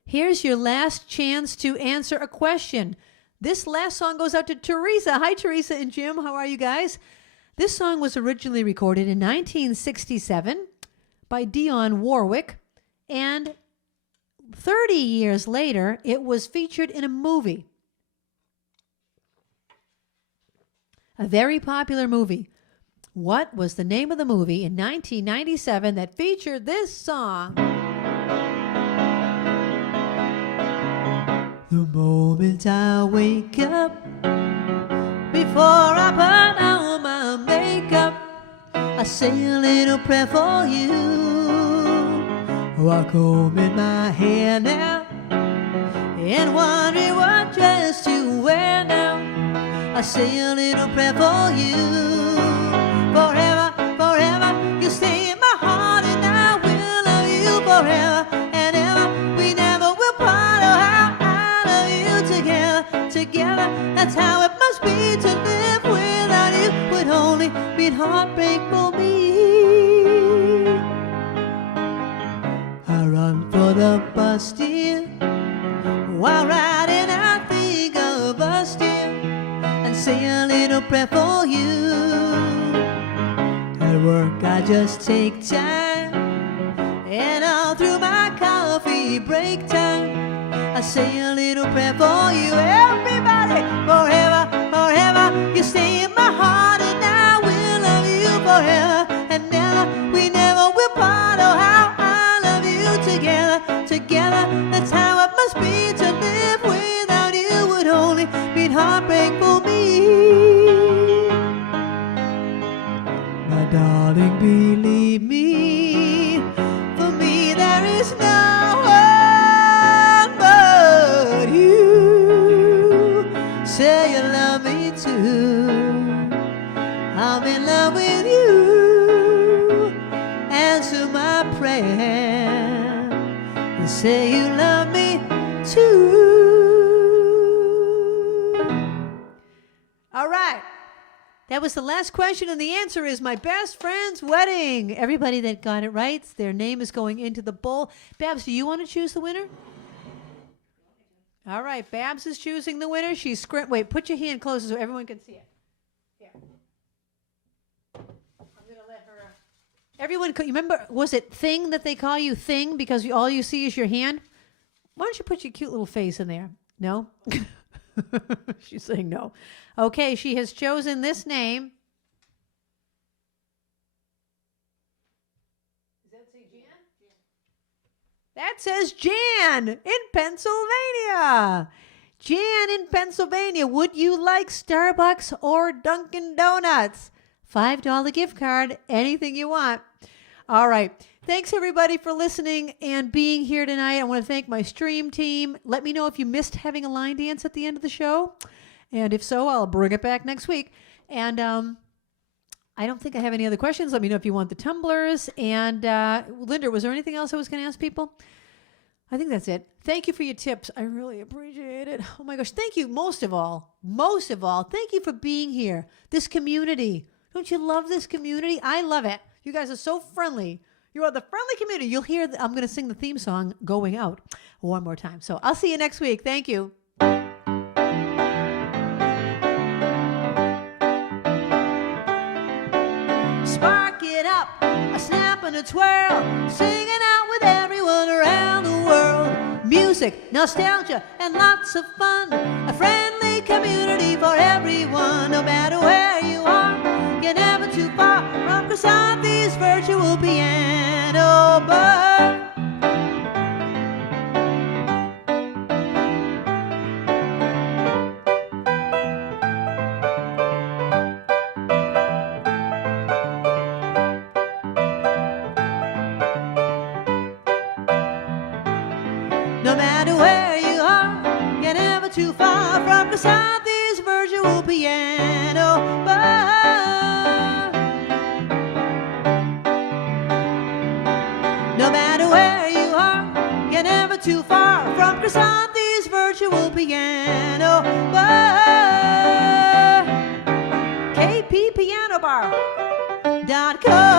Here's your last chance to answer a question. This last song goes out to Teresa. Hi, Teresa and Jim. How are you guys? This song was originally recorded in 1967 by Dionne Warwick, and 30 years later, it was featured in a movie. A very popular movie. What was the name of the movie in 1997 that featured this song? The moment I wake up, before I put on my makeup, I say a little prayer for you. I comb in my hair now and wondering what dress to wear now. I say a little prayer for you. Forever, forever, you stay in my heart, and I will love you forever and ever. We never will part. Oh, how I love you together, together. That's how it must be to live without you. Would only mean heartbreak for me. I run for the bus, dear. While riding, I think of us, dear, and say a little prayer for you. At work, I just take time, and all through my coffee break time, I say a little prayer for you. Everybody, forever, forever, you stay in my heart, and I will love you forever and never. We never will part. Oh, how I love you together, together. That's how it must be to live without you. Would only mean heartbreak for me. My darling, believe me, say you love me too. All right. That was the last question, and the answer is my best friend's wedding. Everybody that got it right, their name is going into the bowl. Babs, do you want to choose the winner? All right, Babs is choosing the winner. She's wait, put your hand closer so everyone can see it. Here. I'm going to let her. Everyone, you remember, was it Thing that they call you Thing because all you see is your hand? Why don't you put your cute little face in there? No? She's saying no. Okay, she has chosen this name. Does that say Jan? That says Jan in Pennsylvania. Jan in Pennsylvania. Would you like Starbucks or Dunkin' Donuts? $5 gift card, anything you want. All right. Thanks, everybody, for listening and being here tonight. I want to thank my stream team. Let me know if you missed having a line dance at the end of the show. And if so, I'll bring it back next week. And I don't think I have any other questions. Let me know if you want the tumblers. And Linda, was there anything else I was going to ask people? I think that's it. Thank you for your tips. I really appreciate it. Oh, my gosh. Thank you most of all, thank you for being here. This community. Don't you love this community? I love it. You guys are so friendly. You are the friendly community. You'll hear, I'm going to sing the theme song going out one more time. So I'll see you next week. Thank you. Spark it up, a snap and a twirl, singing out with everyone around the world. Music, nostalgia, and lots of fun. A friendly community for everyone, no matter where you are. You're never too far from Krisanthi's virtual piano bar. No matter where you are, you're never too far from Krisanthi's virtual piano bar. No matter where you are, you're never too far from Krisanthi's virtual piano bar. kppianobar.com